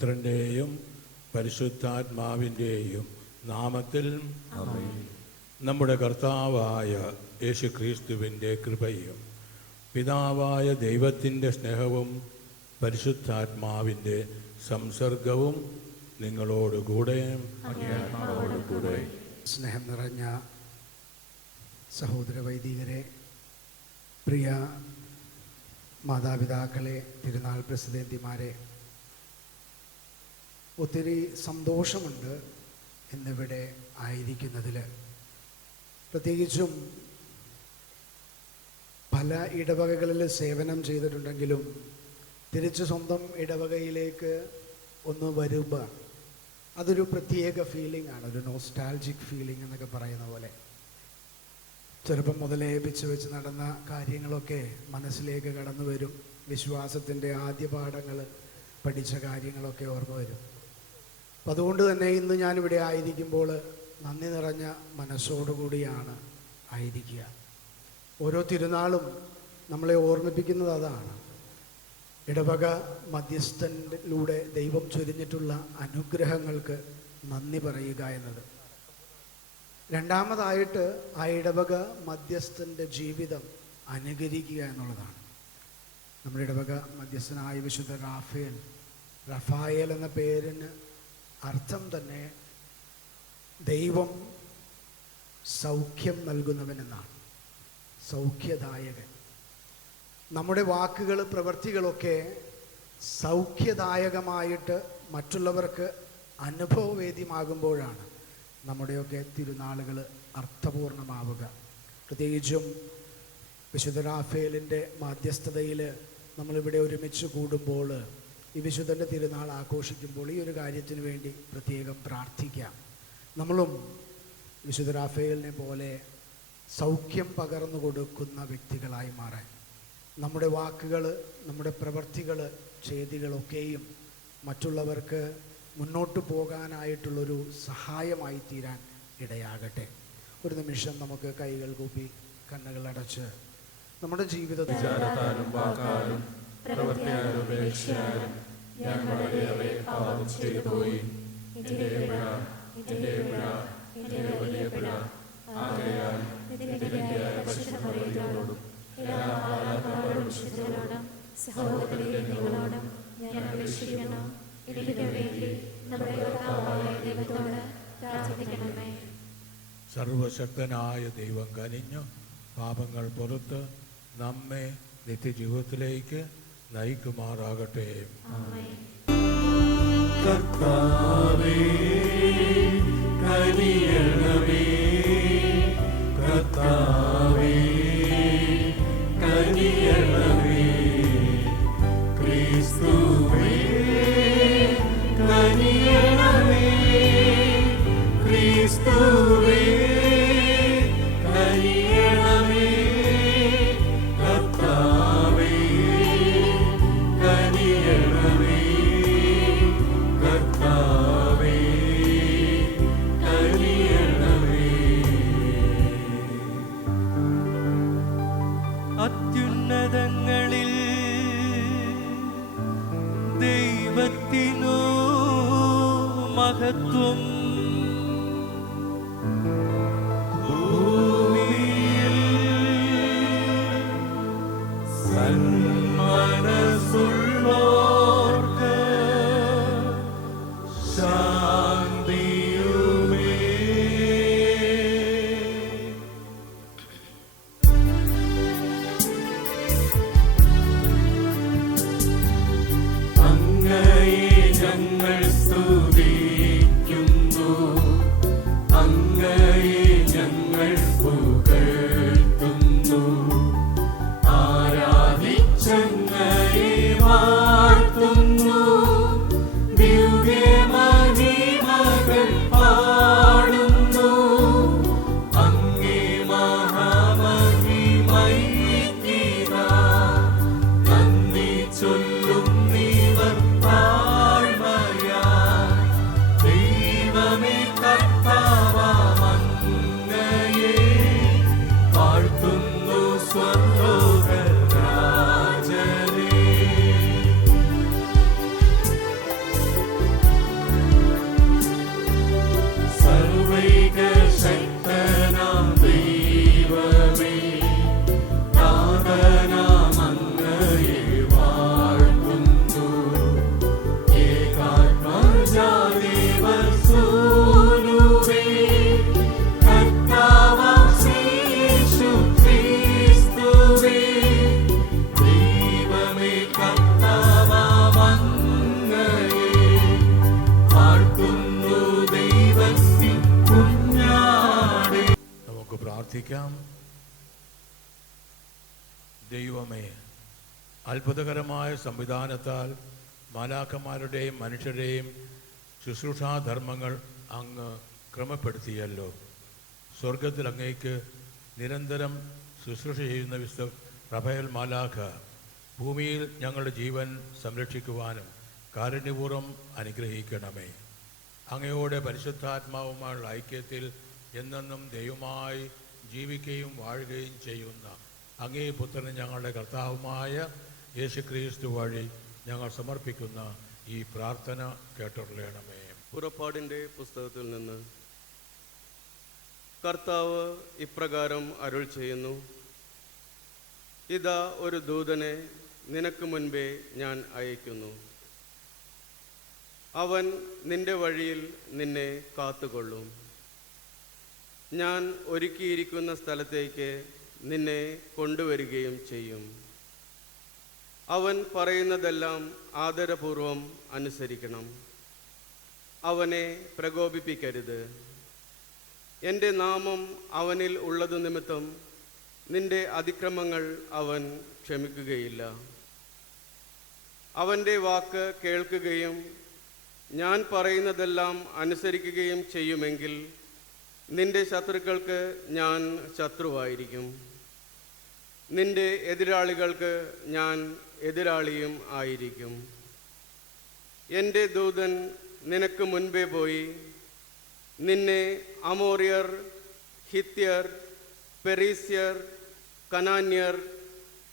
പുത്രൻ്റെയും പരിശുദ്ധാത്മാവിൻ്റെയും നാമത്തിൽ നമ്മുടെ കർത്താവായ യേശുക്രിസ്തുവിൻ്റെ കൃപയും പിതാവായ ദൈവത്തിൻ്റെ സ്നേഹവും പരിശുദ്ധാത്മാവിൻ്റെ സംസർഗവും നിങ്ങളോടുകൂടെ. സ്നേഹം നിറഞ്ഞ സഹോദര വൈദികരെ, പ്രിയ മാതാപിതാക്കളെ, തിരുനാൾ പ്രസിദ്ധന്തിമാരെ, ഒത്തിരി സന്തോഷമുണ്ട് ഇന്നിവിടെ ആയിരിക്കുന്നതിൽ. പ്രത്യേകിച്ചും പല ഇടവകകളിൽ സേവനം ചെയ്തിട്ടുണ്ടെങ്കിലും തിരിച്ച് സ്വന്തം ഇടവകയിലേക്ക് ഒന്ന് വരുമ്പോൾ അതൊരു പ്രത്യേക ഫീലിംഗ് ആണ്, ഒരു നോസ്റ്റാൾജിക് ഫീലിംഗ് എന്നൊക്കെ പറയുന്ന പോലെ. ചെറുപ്പം മുതലേ വെച്ച് നടന്ന കാര്യങ്ങളൊക്കെ മനസ്സിലേക്ക് കടന്നു വരും. വിശ്വാസത്തിൻ്റെ ആദ്യ പാഠങ്ങൾ പഠിച്ച കാര്യങ്ങളൊക്കെ ഓർമ്മ വരും. അപ്പം അതുകൊണ്ട് തന്നെ ഇന്ന് ഞാനിവിടെ ആയിരിക്കുമ്പോൾ നന്ദി നിറഞ്ഞ മനസ്സോടുകൂടിയാണ് ആയിരിക്കുക. ഓരോ തിരുനാളും നമ്മളെ ഓർമ്മിപ്പിക്കുന്നത് അതാണ്. ഇടവക മധ്യസ്ഥനിലൂടെ ദൈവം ചൊരിഞ്ഞിട്ടുള്ള അനുഗ്രഹങ്ങൾക്ക് നന്ദി പറയുക എന്നത്. രണ്ടാമതായിട്ട് ആ ഇടവക മധ്യസ്ഥൻ്റെ ജീവിതം അനുകരിക്കുക എന്നുള്ളതാണ്. നമ്മുടെ ഇടവക മധ്യസ്ഥനായ വിശുദ്ധ റഫായേൽ എന്ന പേരിന് അർത്ഥം തന്നെ ദൈവം സൗഖ്യം നൽകുന്നവനെന്നാണ്, സൗഖ്യദായകൻ. നമ്മുടെ വാക്കുകൾ, പ്രവൃത്തികളൊക്കെ സൗഖ്യദായകമായിട്ട് മറ്റുള്ളവർക്ക് അനുഭവവേദ്യമാകുമ്പോഴാണ് നമ്മുടെയൊക്കെ തിരുനാളുകൾ അർത്ഥപൂർണമാവുക. പ്രത്യേകിച്ചും വിശുദ്ധ റാഫേലിൻ്റെ മാധ്യസ്ഥതയിൽ നമ്മളിവിടെ ഒരുമിച്ച് കൂടുമ്പോൾ, ഈ വിശുദ്ധൻ്റെ തിരുനാൾ ആഘോഷിക്കുമ്പോൾ ഈ ഒരു കാര്യത്തിന് വേണ്ടി പ്രത്യേകം പ്രാർത്ഥിക്കാം. നമ്മളും വിശുദ്ധ റാഫേലിനെ പോലെ സൗഖ്യം പകർന്നു കൊടുക്കുന്ന വ്യക്തികളായി മാറാൻ, നമ്മുടെ വാക്കുകൾ, നമ്മുടെ പ്രവൃത്തികൾ, ചെയ്തികളൊക്കെയും മറ്റുള്ളവർക്ക് മുന്നോട്ട് പോകാനായിട്ടുള്ളൊരു സഹായമായി തീരാൻ ഇടയാകട്ടെ. ഒരു നിമിഷം നമുക്ക് കൈകൾ കൂപ്പി കണ്ണുകൾ അടച്ച് നമ്മുടെ ജീവിതത്തിൽ സർവശക്തനായ ദൈവം കനിഞ്ഞു പാപങ്ങൾ പുറത്ത് നമ്മെ നിത്യജീവിതത്തിലേക്ക് നയിക്കുമാറാകട്ടെ. കർത്താവേ കനിയണമേ, കർത്താവേ കനിയണമേ, ക്രിസ്തുവേ കനിയണമേ, ക്രിസ്തുവേ കനിയണമേ, കർത്താവേ കനിയണമേ, കർത്താവേ കനിയണമേ. അത്യുന്നതങ്ങളിൽ ദൈവത്തിനു മഹത്വം, ഭൂമിയിൽ സന്മനസ്സുള്ളോർക്ക് ശാന്തിയുമേ. അങ്ങയെ ഞങ്ങൾ സ്തുതിക്കുന്നു, അങ്ങയെ ഞങ്ങൾ പുകഴ്ത്തുന്നു, ആരാധിച്ചങ്ങയെ വാഴ്ത്തുന്നു, ദിവ്യമഹിമ പ്രാർത്ഥിക്കാം. ദൈവമേ, അത്ഭുതകരമായ സംവിധാനത്താൽ മാലാഖമാരുടെയും മനുഷ്യരുടെയും ശുശ്രൂഷാധർമ്മങ്ങൾ അങ്ങ് ക്രമപ്പെടുത്തിയല്ലോ. സ്വർഗത്തിൽ അങ്ങേക്ക് നിരന്തരം ശുശ്രൂഷ ചെയ്യുന്ന വിശുദ്ധ റഫയേൽ മാലാഖ ഭൂമിയിൽ ഞങ്ങളുടെ ജീവൻ സംരക്ഷിക്കുവാനും കാരുണ്യപൂർവ്വം അനുഗ്രഹിക്കണമേ. അങ്ങയോടെ പരിശുദ്ധാത്മാവുമായുള്ള ഐക്യത്തിൽ എന്നെന്നും ദൈവമായി ജീവിക്കുകയും വാഴുകയും ചെയ്യുന്ന അങ്ങേ പുത്രന് ഞങ്ങളുടെ കർത്താവുമായ യേശുക്രിസ്തു വഴി ഞങ്ങൾ സമർപ്പിക്കുന്ന ഈ പ്രാർത്ഥന കേട്ടുകൊള്ളണമേ. പുറപ്പാടിൻ്റെ പുസ്തകത്തിൽ നിന്ന് കർത്താവ് ഇപ്രകാരം അരുൾ ചെയ്യുന്നു: ഇതാ, ഒരു ദൂതനെ നിനക്ക് മുൻപേ ഞാൻ അയക്കുന്നു. അവൻ നിന്റെ വഴിയിൽ നിന്നെ കാത്തുകൊള്ളും. ഞാൻ ഒരുക്കിയിരിക്കുന്ന സ്ഥലത്തേക്ക് നിന്നെ കൊണ്ടുവരികയും ചെയ്യും. അവൻ പറയുന്നതെല്ലാം ആദരപൂർവം അനുസരിക്കണം. അവനെ പ്രകോപിപ്പിക്കരുത്. എൻ്റെ നാമം അവനിൽ ഉള്ളതു നിമിത്തം നിന്റെ അതിക്രമങ്ങൾ അവൻ ക്ഷമിക്കുകയില്ല. അവൻ്റെ വാക്ക് കേൾക്കുകയും ഞാൻ പറയുന്നതെല്ലാം അനുസരിക്കുകയും ചെയ്യുമെങ്കിൽ നിന്റെ ശത്രുക്കൾക്ക് ഞാൻ ശത്രുവായിരിക്കും. നിന്റെ എതിരാളികൾക്ക് ഞാൻ എതിരാളിയും ആയിരിക്കും. എൻ്റെ ദൂതൻ നിനക്ക് മുൻപേ പോയി നിന്നെ അമോര്യർ, ഹിത്യർ, പെരീസ്യർ, കനാന്യർ,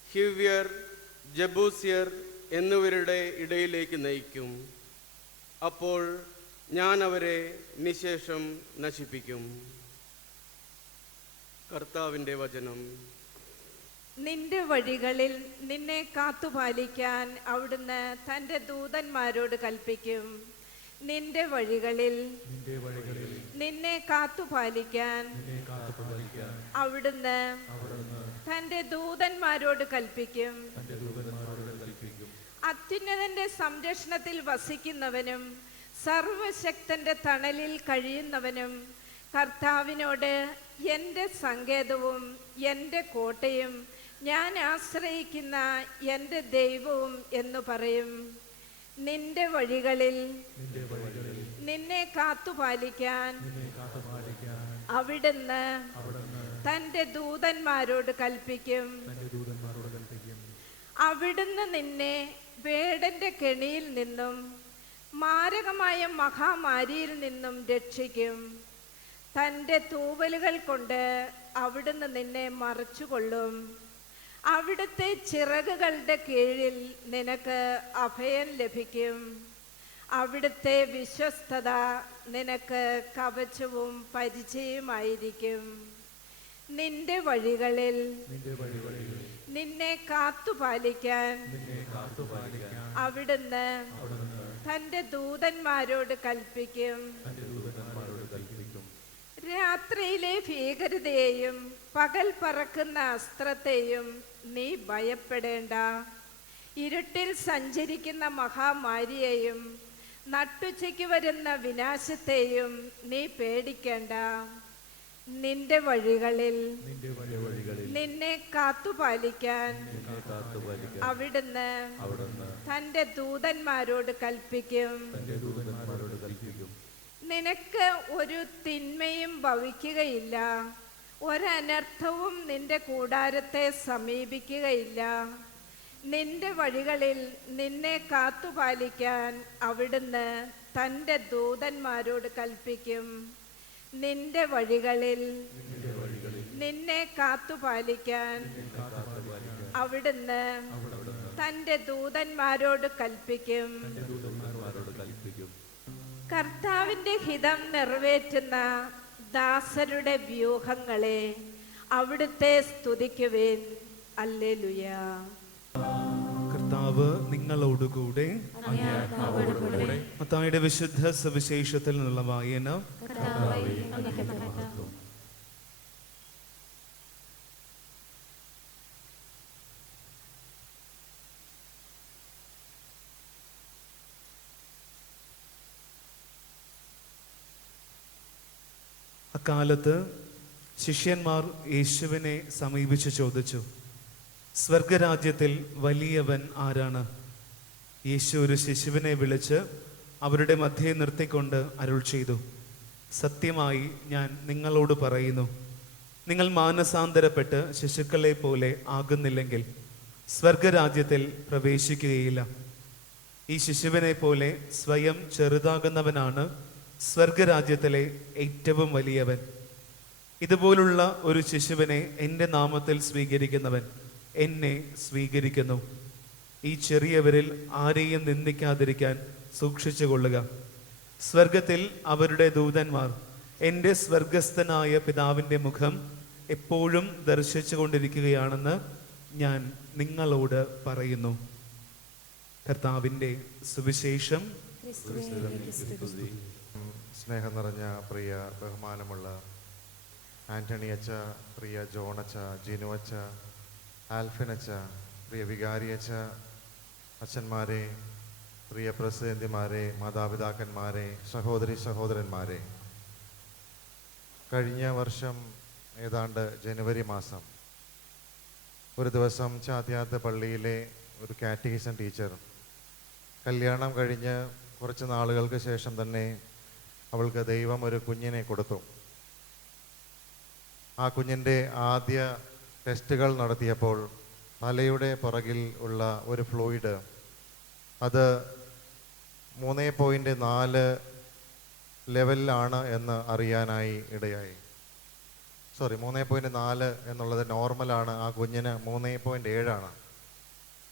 ഹിവ്യർ, ജബൂസ്യർ എന്നിവരുടെ ഇടയിലേക്ക് നയിക്കും. അപ്പോൾ ഞാൻ അവരെ നിശേഷം നശിപ്പിക്കും. കർത്താവിൻ്റെ വചനം. നിന്റെ വഴികളിൽ നിന്നെ കാത്തുപാലിക്കാൻ അവിടുന്ന് തൻ്റെ ദൂതന്മാരോട് കൽപ്പിക്കും. നിന്റെ വഴികളിൽ നിന്നെ കാത്തുപാലിക്കാൻ അവിടുന്ന് തൻ്റെ ദൂതന്മാരോട് കൽപ്പിക്കും. അത്യുന്നതന്റെ സംരക്ഷണത്തിൽ വസിക്കുന്നവനും സർവശക്തന്റെ തണലിൽ കഴിയുന്നവനും കർത്താവിനോട് എൻ്റെ സങ്കേതവും എൻ്റെ കോട്ടയും ഞാൻ ആശ്രയിക്കുന്ന എൻ്റെ ദൈവവും എന്നു പറയും. നിന്റെ വഴികളിൽ നിന്നെ കാത്തുപാലിക്കാൻ അവിടുന്ന് തൻ്റെ ദൂതന്മാരോട് കൽപ്പിക്കും. അവിടുന്ന് നിന്നെ വേടന്റെ കെണിയിൽ നിന്നും മാരകമായ മഹാമാരിയിൽ നിന്നും രക്ഷിക്കും. തൻ്റെ തൂവലുകൾ കൊണ്ട് അവിടുന്ന് നിന്നെ മറച്ചുകൊള്ളും. അവിടുത്തെ ചിറകുകളുടെ കീഴിൽ നിനക്ക് അഭയം ലഭിക്കും. അവിടുത്തെ വിശ്വസ്തത നിനക്ക് കവചവും പരിചയമായിരിക്കും. നിന്റെ വഴികളിൽ നിന്നെ കാത്തുപാലിക്കാൻ അവിടുന്ന് തൻ്റെ ദൂതന്മാരോട് കൽപ്പിക്കും. രാത്രിയിലെ ഭീകരതയെയും പകൽ പറക്കുന്ന അസ്ത്രത്തെയും നീ ഭയപ്പെടേണ്ട. ഇരുട്ടിൽ സഞ്ചരിക്കുന്ന മഹാമാരിയെയും നട്ടുച്ചയ്ക്ക് വരുന്ന വിനാശത്തെയും നീ പേടിക്കേണ്ട. നിന്റെ വഴികളിൽ നിന്നെ കാത്തുപാലിക്കാൻ അവിടുന്ന് തൻ്റെ ദൂതന്മാരോട് കൽപ്പിക്കും. നിനക്ക് ഒരു തിന്മയും ഭവിക്കുകയില്ല. ഒരനർത്ഥവും നിന്റെ കൂടാരത്തെ സമീപിക്കുകയില്ല. നിന്റെ വഴികളിൽ നിന്നെ കാത്തുപാലിക്കാൻ അവിടുന്ന് തൻ്റെ ദൂതന്മാരോട് കൽപ്പിക്കും. നിന്റെ വഴികളിൽ നിന്നെ കാത്തുപാലിക്കാൻ അവിടുന്ന് തൻ്റെ ദൂതന്മാരോട് കൽപ്പിക്കും. കർത്താവിൻ്റെ ഹിതം നിറവേറ്റുന്ന ദാസരുടെ വ്യൂഹങ്ങളെ അവിടുത്തെ സ്തുതിക്കുവിൻ. ഹല്ലേലൂയ. കർത്താവ് നിങ്ങളോടുകൂടെ. മത്തായിയുടെ വിശുദ്ധ സുവിശേഷത്തിൽ നിന്നുള്ള വായന. അക്കാലത്ത് ശിഷ്യന്മാർ യേശുവിനെ സമീപിച്ച് ചോദിച്ചു, സ്വർഗരാജ്യത്തിൽ വലിയവൻ ആരാണ്? യേശു ഒരു ശിശുവിനെ വിളിച്ച് അവരുടെ മധ്യേ നിർത്തിക്കൊണ്ട് അരുൾ ചെയ്തു, സത്യമായി ഞാൻ നിങ്ങളോട് പറയുന്നു, നിങ്ങൾ മാനസാന്തരപ്പെട്ട് ശിശുക്കളെ പോലെ ആകുന്നില്ലെങ്കിൽ സ്വർഗരാജ്യത്തിൽ പ്രവേശിക്കുകയില്ല. ഈ ശിശുവിനെ പോലെ സ്വയം ചെറുതാകുന്നവനാണ് സ്വർഗരാജ്യത്തിലെ ഏറ്റവും വലിയവൻ. ഇതുപോലുള്ള ഒരു ശിശുവിനെ എൻ്റെ നാമത്തിൽ സ്വീകരിക്കുന്നവൻ എന്നെ സ്വീകരിക്കുന്നു. ഈ ചെറിയവരിൽ ആരെയും നിന്ദിക്കാതിരിക്കാൻ സൂക്ഷിച്ചു കൊള്ളുക. സ്വർഗത്തിൽ അവരുടെ ദൂതന്മാർ എൻ്റെ സ്വർഗസ്ഥനായ പിതാവിൻ്റെ മുഖം എപ്പോഴും ദർശിച്ചു കൊണ്ടിരിക്കുകയാണെന്ന് ഞാൻ നിങ്ങളോട് പറയുന്നു. കർത്താവിൻ്റെ സുവിശേഷം. സ്നേഹം നിറഞ്ഞ പ്രിയ ബഹുമാനമുള്ള ആൻ്റണി അച്ച, പ്രിയ ജോണച്ച, ജിനു അച്ച, ആൽഫിനച്ച, പ്രിയ വികാരിയച്ച, അച്ഛന്മാരെ, പ്രിയ പ്രസിഡന്റുമാരെ, മാതാപിതാക്കന്മാരെ, സഹോദരി സഹോദരന്മാരെ, കഴിഞ്ഞ വർഷം ഏതാണ്ട് ജനുവരി മാസം ഒരു ദിവസം ചാത്യാത്ത് പള്ളിയിലെ ഒരു കാറ്റഗിസം ടീച്ചർ കല്യാണം കഴിഞ്ഞ് കുറച്ച് നാളുകൾക്ക് ശേഷം തന്നെ അവൾക്ക് ദൈവം ഒരു കുഞ്ഞിനെ കൊടുത്തു. ആ കുഞ്ഞിൻ്റെ ആദ്യ ടെസ്റ്റുകൾ നടത്തിയപ്പോൾ തലയുടെ പുറകിൽ ഉള്ള ഒരു ഫ്ലൂയിഡ് അത് 3.4 ലെവലിലാണ് എന്ന് അറിയാനായി ഇടയായി. 3.4 എന്നുള്ളത് നോർമലാണ്, ആ കുഞ്ഞിന് 3.7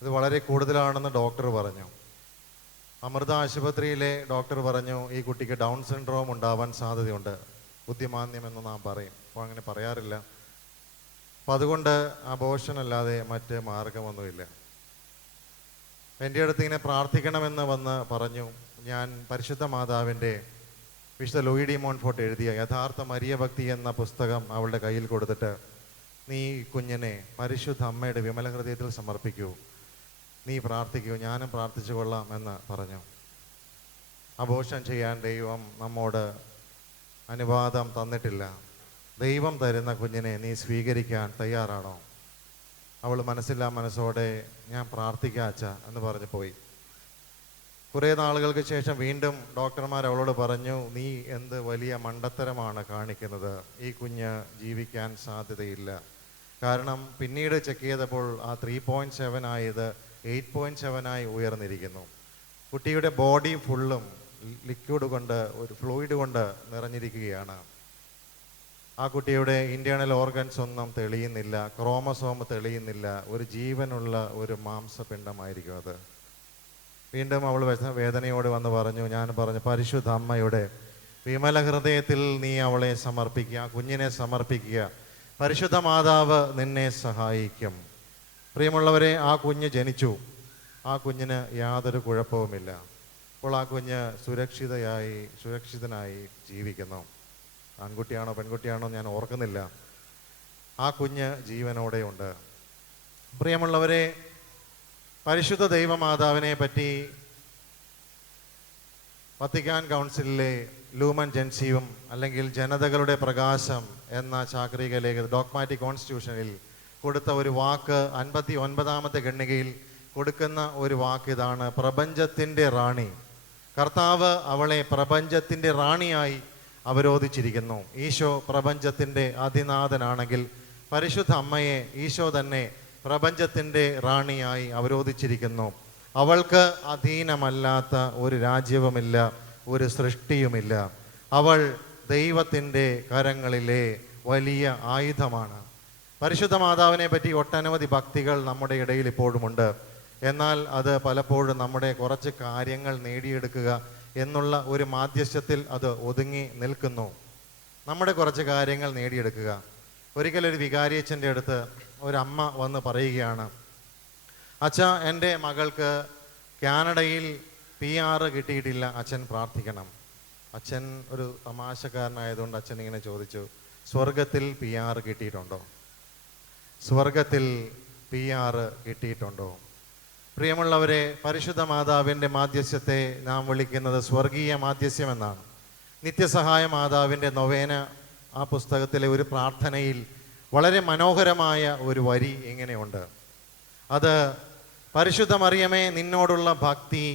ഇത് വളരെ കൂടുതലാണെന്ന് ഡോക്ടർ പറഞ്ഞു. അമൃത ആശുപത്രിയിലെ ഡോക്ടർ പറഞ്ഞു, ഈ കുട്ടിക്ക് ഡൗൺ സിൻഡ്രോം ഉണ്ടാവാൻ സാധ്യതയുണ്ട്. ബുദ്ധിമാന്ദ്യമെന്ന് നാം പറയും, അപ്പോൾ അങ്ങനെ പറയാറില്ല. അപ്പം അതുകൊണ്ട് അബോർഷൻ അല്ലാതെ മറ്റ് മാർഗമൊന്നുമില്ല. എൻ്റെ അടുത്ത് ഇങ്ങനെ പ്രാർത്ഥിക്കണമെന്ന് വന്ന് പറഞ്ഞു. ഞാൻ പരിശുദ്ധ മാതാവിൻ്റെ വിശുദ്ധ ലൂയി ഡി മോൺഫോർട്ട് എഴുതിയ യഥാർത്ഥ മരിയ ഭക്തി എന്ന പുസ്തകം അവളുടെ കയ്യിൽ കൊടുത്തിട്ട്, നീ കുഞ്ഞിനെ പരിശുദ്ധ അമ്മയുടെ വിമല ഹൃദയത്തിൽ സമർപ്പിക്കൂ, നീ പ്രാർത്ഥിക്കൂ, ഞാനും പ്രാർത്ഥിച്ചു കൊള്ളാം എന്ന് പറഞ്ഞു. അബോർഷൻ ചെയ്യാൻ ദൈവം നമ്മോട് അനുവാദം തന്നിട്ടില്ല. ദൈവം തരുന്ന കുഞ്ഞിനെ നീ സ്വീകരിക്കാൻ തയ്യാറാണോ? അവൾ മനസ്സില്ലാ മനസ്സോടെ ഞാൻ പ്രാർത്ഥിക്കാം അച്ഛ എന്ന് പറഞ്ഞു പോയി. കുറേ നാളുകൾക്ക് ശേഷം വീണ്ടും ഡോക്ടർമാർ അവളോട് പറഞ്ഞു, നീ എന്ത് വലിയ മണ്ടത്തരമാണ് കാണിക്കുന്നത്, ഈ കുഞ്ഞ് ജീവിക്കാൻ സാധ്യതയില്ല. കാരണം പിന്നീട് ചെക്ക് ചെയ്തപ്പോൾ ആ 3.7 ആയത് 8.7 ഉയർന്നിരിക്കുന്നു. കുട്ടിയുടെ ബോഡി ഫുള്ളും ലിക്വിഡ് കൊണ്ട്, ഒരു ഫ്ലൂയിഡ് കൊണ്ട് നിറഞ്ഞിരിക്കുകയാണ്. ആ കുട്ടിയുടെ ഇൻറ്റേർണൽ ഓർഗൻസ് ഒന്നും തെളിയുന്നില്ല, ക്രോമസോം തെളിയുന്നില്ല, ഒരു ജീവനുള്ള ഒരു മാംസപിണ്ഡമായിരിക്കും അത്. വീണ്ടും അവൾ വേദനയോട് വന്ന് പറഞ്ഞു, ഞാൻ പറഞ്ഞു, പരിശുദ്ധ അമ്മയുടെ വിമല ഹൃദയത്തിൽ നീ അവളെ സമർപ്പിക്കുക, കുഞ്ഞിനെ സമർപ്പിക്കുക, പരിശുദ്ധ മാതാവ് നിന്നെ സഹായിക്കും. പ്രിയമുള്ളവരെ, ആ കുഞ്ഞ് ജനിച്ചു, ആ കുഞ്ഞിന് യാതൊരു കുഴപ്പവുമില്ല. അപ്പോൾ ആ കുഞ്ഞ് സുരക്ഷിതനായി ജീവിക്കുന്നു. ആൺകുട്ടിയാണോ പെൺകുട്ടിയാണോ ഞാൻ ഓർക്കുന്നില്ല. ആ കുഞ്ഞ് ജീവനോടെ ഉണ്ട്. പ്രിയമുള്ളവരെ, പരിശുദ്ധ ദൈവമാതാവിനെ പറ്റി വത്തിക്കാൻ കൗൺസിലിലെ ലൂമൻ ജെൻസിയും അല്ലെങ്കിൽ ജനതകളുടെ പ്രകാശം എന്ന ചാക്രിക ലേഖ ഡോഗ്മാറ്റിക് കോൺസ്റ്റിറ്റ്യൂഷനിൽ കൊടുത്ത ഒരു വാക്ക് 59ാമത്തെ ഖണ്ഡികയിൽ കൊടുക്കുന്ന ഒരു വാക്ക് ഇതാണ്: പ്രപഞ്ചത്തിൻ്റെ റാണി. കർത്താവ് അവളെ പ്രപഞ്ചത്തിൻ്റെ റാണിയായി അവരോധിച്ചിരിക്കുന്നു. ഈശോ പ്രപഞ്ചത്തിൻ്റെ അതിനാഥനാണെങ്കിൽ പരിശുദ്ധ അമ്മയെ ഈശോ തന്നെ പ്രപഞ്ചത്തിൻ്റെ റാണിയായി അവരോധിച്ചിരിക്കുന്നു. അവൾക്ക് അധീനമല്ലാത്ത ഒരു രാജ്യവുമില്ല, ഒരു സൃഷ്ടിയുമില്ല. അവൾ ദൈവത്തിൻ്റെ കരങ്ങളിലെ വലിയ ആയുധമാണ്. പരിശുദ്ധ മാതാവിനെ പറ്റി ഒട്ടനവധി ഭക്തികൾ നമ്മുടെ ഇടയിൽ ഇപ്പോഴുമുണ്ട്. എന്നാൽ അത് പലപ്പോഴും നമ്മുടെ കുറച്ച് കാര്യങ്ങൾ നേടിയെടുക്കുക എന്നുള്ള ഒരു മാധ്യസ്ഥത്തിൽ അത് ഒതുങ്ങി നിൽക്കുന്നു. നമ്മുടെ കുറച്ച് കാര്യങ്ങൾ നേടിയെടുക്കുക. ഒരിക്കലൊരു വികാരിയച്ഛൻ്റെ അടുത്ത് ഒരമ്മ വന്ന് പറയുകയാണ്, അച്ഛാ, എൻ്റെ മകൾക്ക് കാനഡയിൽ PR കിട്ടിയിട്ടില്ല, അച്ഛൻ പ്രാർത്ഥിക്കണം. അച്ഛൻ ഒരു തമാശക്കാരനായതുകൊണ്ട് അച്ഛൻ ഇങ്ങനെ ചോദിച്ചു, സ്വർഗത്തിൽ PR കിട്ടിയിട്ടുണ്ടോ? സ്വർഗത്തിൽ PR കിട്ടിയിട്ടുണ്ടോ? പ്രിയമുള്ളവരെ, പരിശുദ്ധ മാതാവിൻ്റെ മാധ്യസ്ഥ്യത്തെ നാം വിളിക്കുന്നത് സ്വർഗീയ മാധ്യസ്ഥ്യം എന്നാണ്. നിത്യസഹായ മാതാവിൻ്റെ നൊവേന ആ പുസ്തകത്തിലെ ഒരു പ്രാർത്ഥനയിൽ വളരെ മനോഹരമായ ഒരു വരി ഇങ്ങനെയുണ്ട്. അത് പരിശുദ്ധ മറിയമേ, നിന്നോടുള്ള ഭക്തി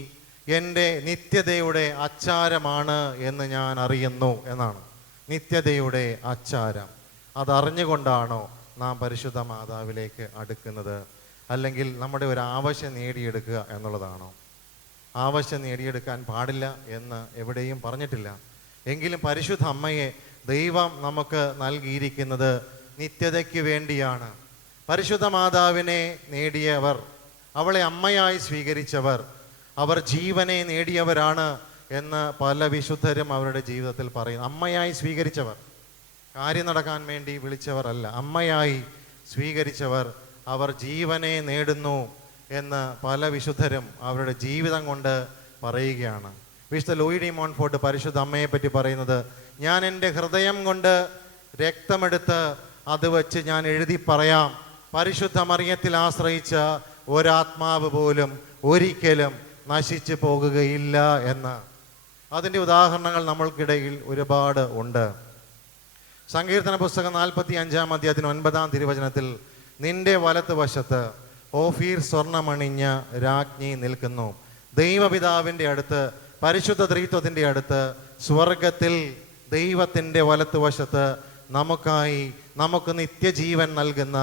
എൻ്റെ നിത്യതയുടെ അച്ചാരമാണ് എന്ന് ഞാൻ അറിയുന്നു എന്നാണ്. നിത്യതയുടെ അച്ചാരം. അതറിഞ്ഞുകൊണ്ടാണോ നാം പരിശുദ്ധ മാതാവിലേക്ക് അടുക്കുന്നത്? അല്ലെങ്കിൽ നമ്മുടെ ഒരു ആവശ്യം നേടിയെടുക്കുക എന്നുള്ളതാണോ? ആവശ്യം നേടിയെടുക്കാൻ പാടില്ല എന്ന് എവിടെയും പറഞ്ഞിട്ടില്ല. എങ്കിലും പരിശുദ്ധ അമ്മയെ ദൈവം നമുക്ക് നൽകിയിരിക്കുന്നത് നിത്യതയ്ക്ക് വേണ്ടിയാണ്. പരിശുദ്ധ മാതാവിനെ നേടിയവർ, അവളെ അമ്മയായി സ്വീകരിച്ചവർ, അവർ ജീവനെ നേടിയവരാണ് എന്ന് പല വിശുദ്ധരും അവരുടെ ജീവിതത്തിൽ പറയുന്നു. അമ്മയായി സ്വീകരിച്ചവർ, കാര്യം നടക്കാൻ വേണ്ടി വിളിച്ചവർ അല്ല, അമ്മയായി സ്വീകരിച്ചവർ അവർ ജീവനെ നേടുന്നു എന്ന് പല വിശുദ്ധരും അവരുടെ ജീവിതം കൊണ്ട് പറയുകയാണ്. വിശുദ്ധ ലൂയി ഡി മോൺഫോർട്ട് പരിശുദ്ധ അമ്മയെ പറ്റി പറയുന്നത്, ഞാൻ എൻ്റെ ഹൃദയം കൊണ്ട് രക്തമെടുത്ത് അത് വച്ച് ഞാൻ എഴുതി പറയാം, പരിശുദ്ധ മറിയത്തിൽ ആശ്രയിച്ച ഒരാത്മാവ് പോലും ഒരിക്കലും നശിച്ചു പോകുകയില്ല എന്ന്. അതിൻ്റെ ഉദാഹരണങ്ങൾ നമ്മൾക്കിടയിൽ ഒരുപാട് ഉണ്ട്. സങ്കീർത്തന പുസ്തകം 45-ാം അധ്യായത്തിന് 9-ാം തിരുവചനത്തിൽ, നിന്റെ വലത്ത് വശത്ത് ഓഫീർ സ്വർണ്ണമണിഞ്ഞ രാജ്ഞി നിൽക്കുന്നു. ദൈവപിതാവിൻ്റെ അടുത്ത്, പരിശുദ്ധ ത്രിത്വത്തിൻ്റെ അടുത്ത്, സ്വർഗത്തിൽ ദൈവത്തിൻ്റെ വലത്ത് വശത്ത് നമുക്ക് നിത്യജീവൻ നൽകുന്ന,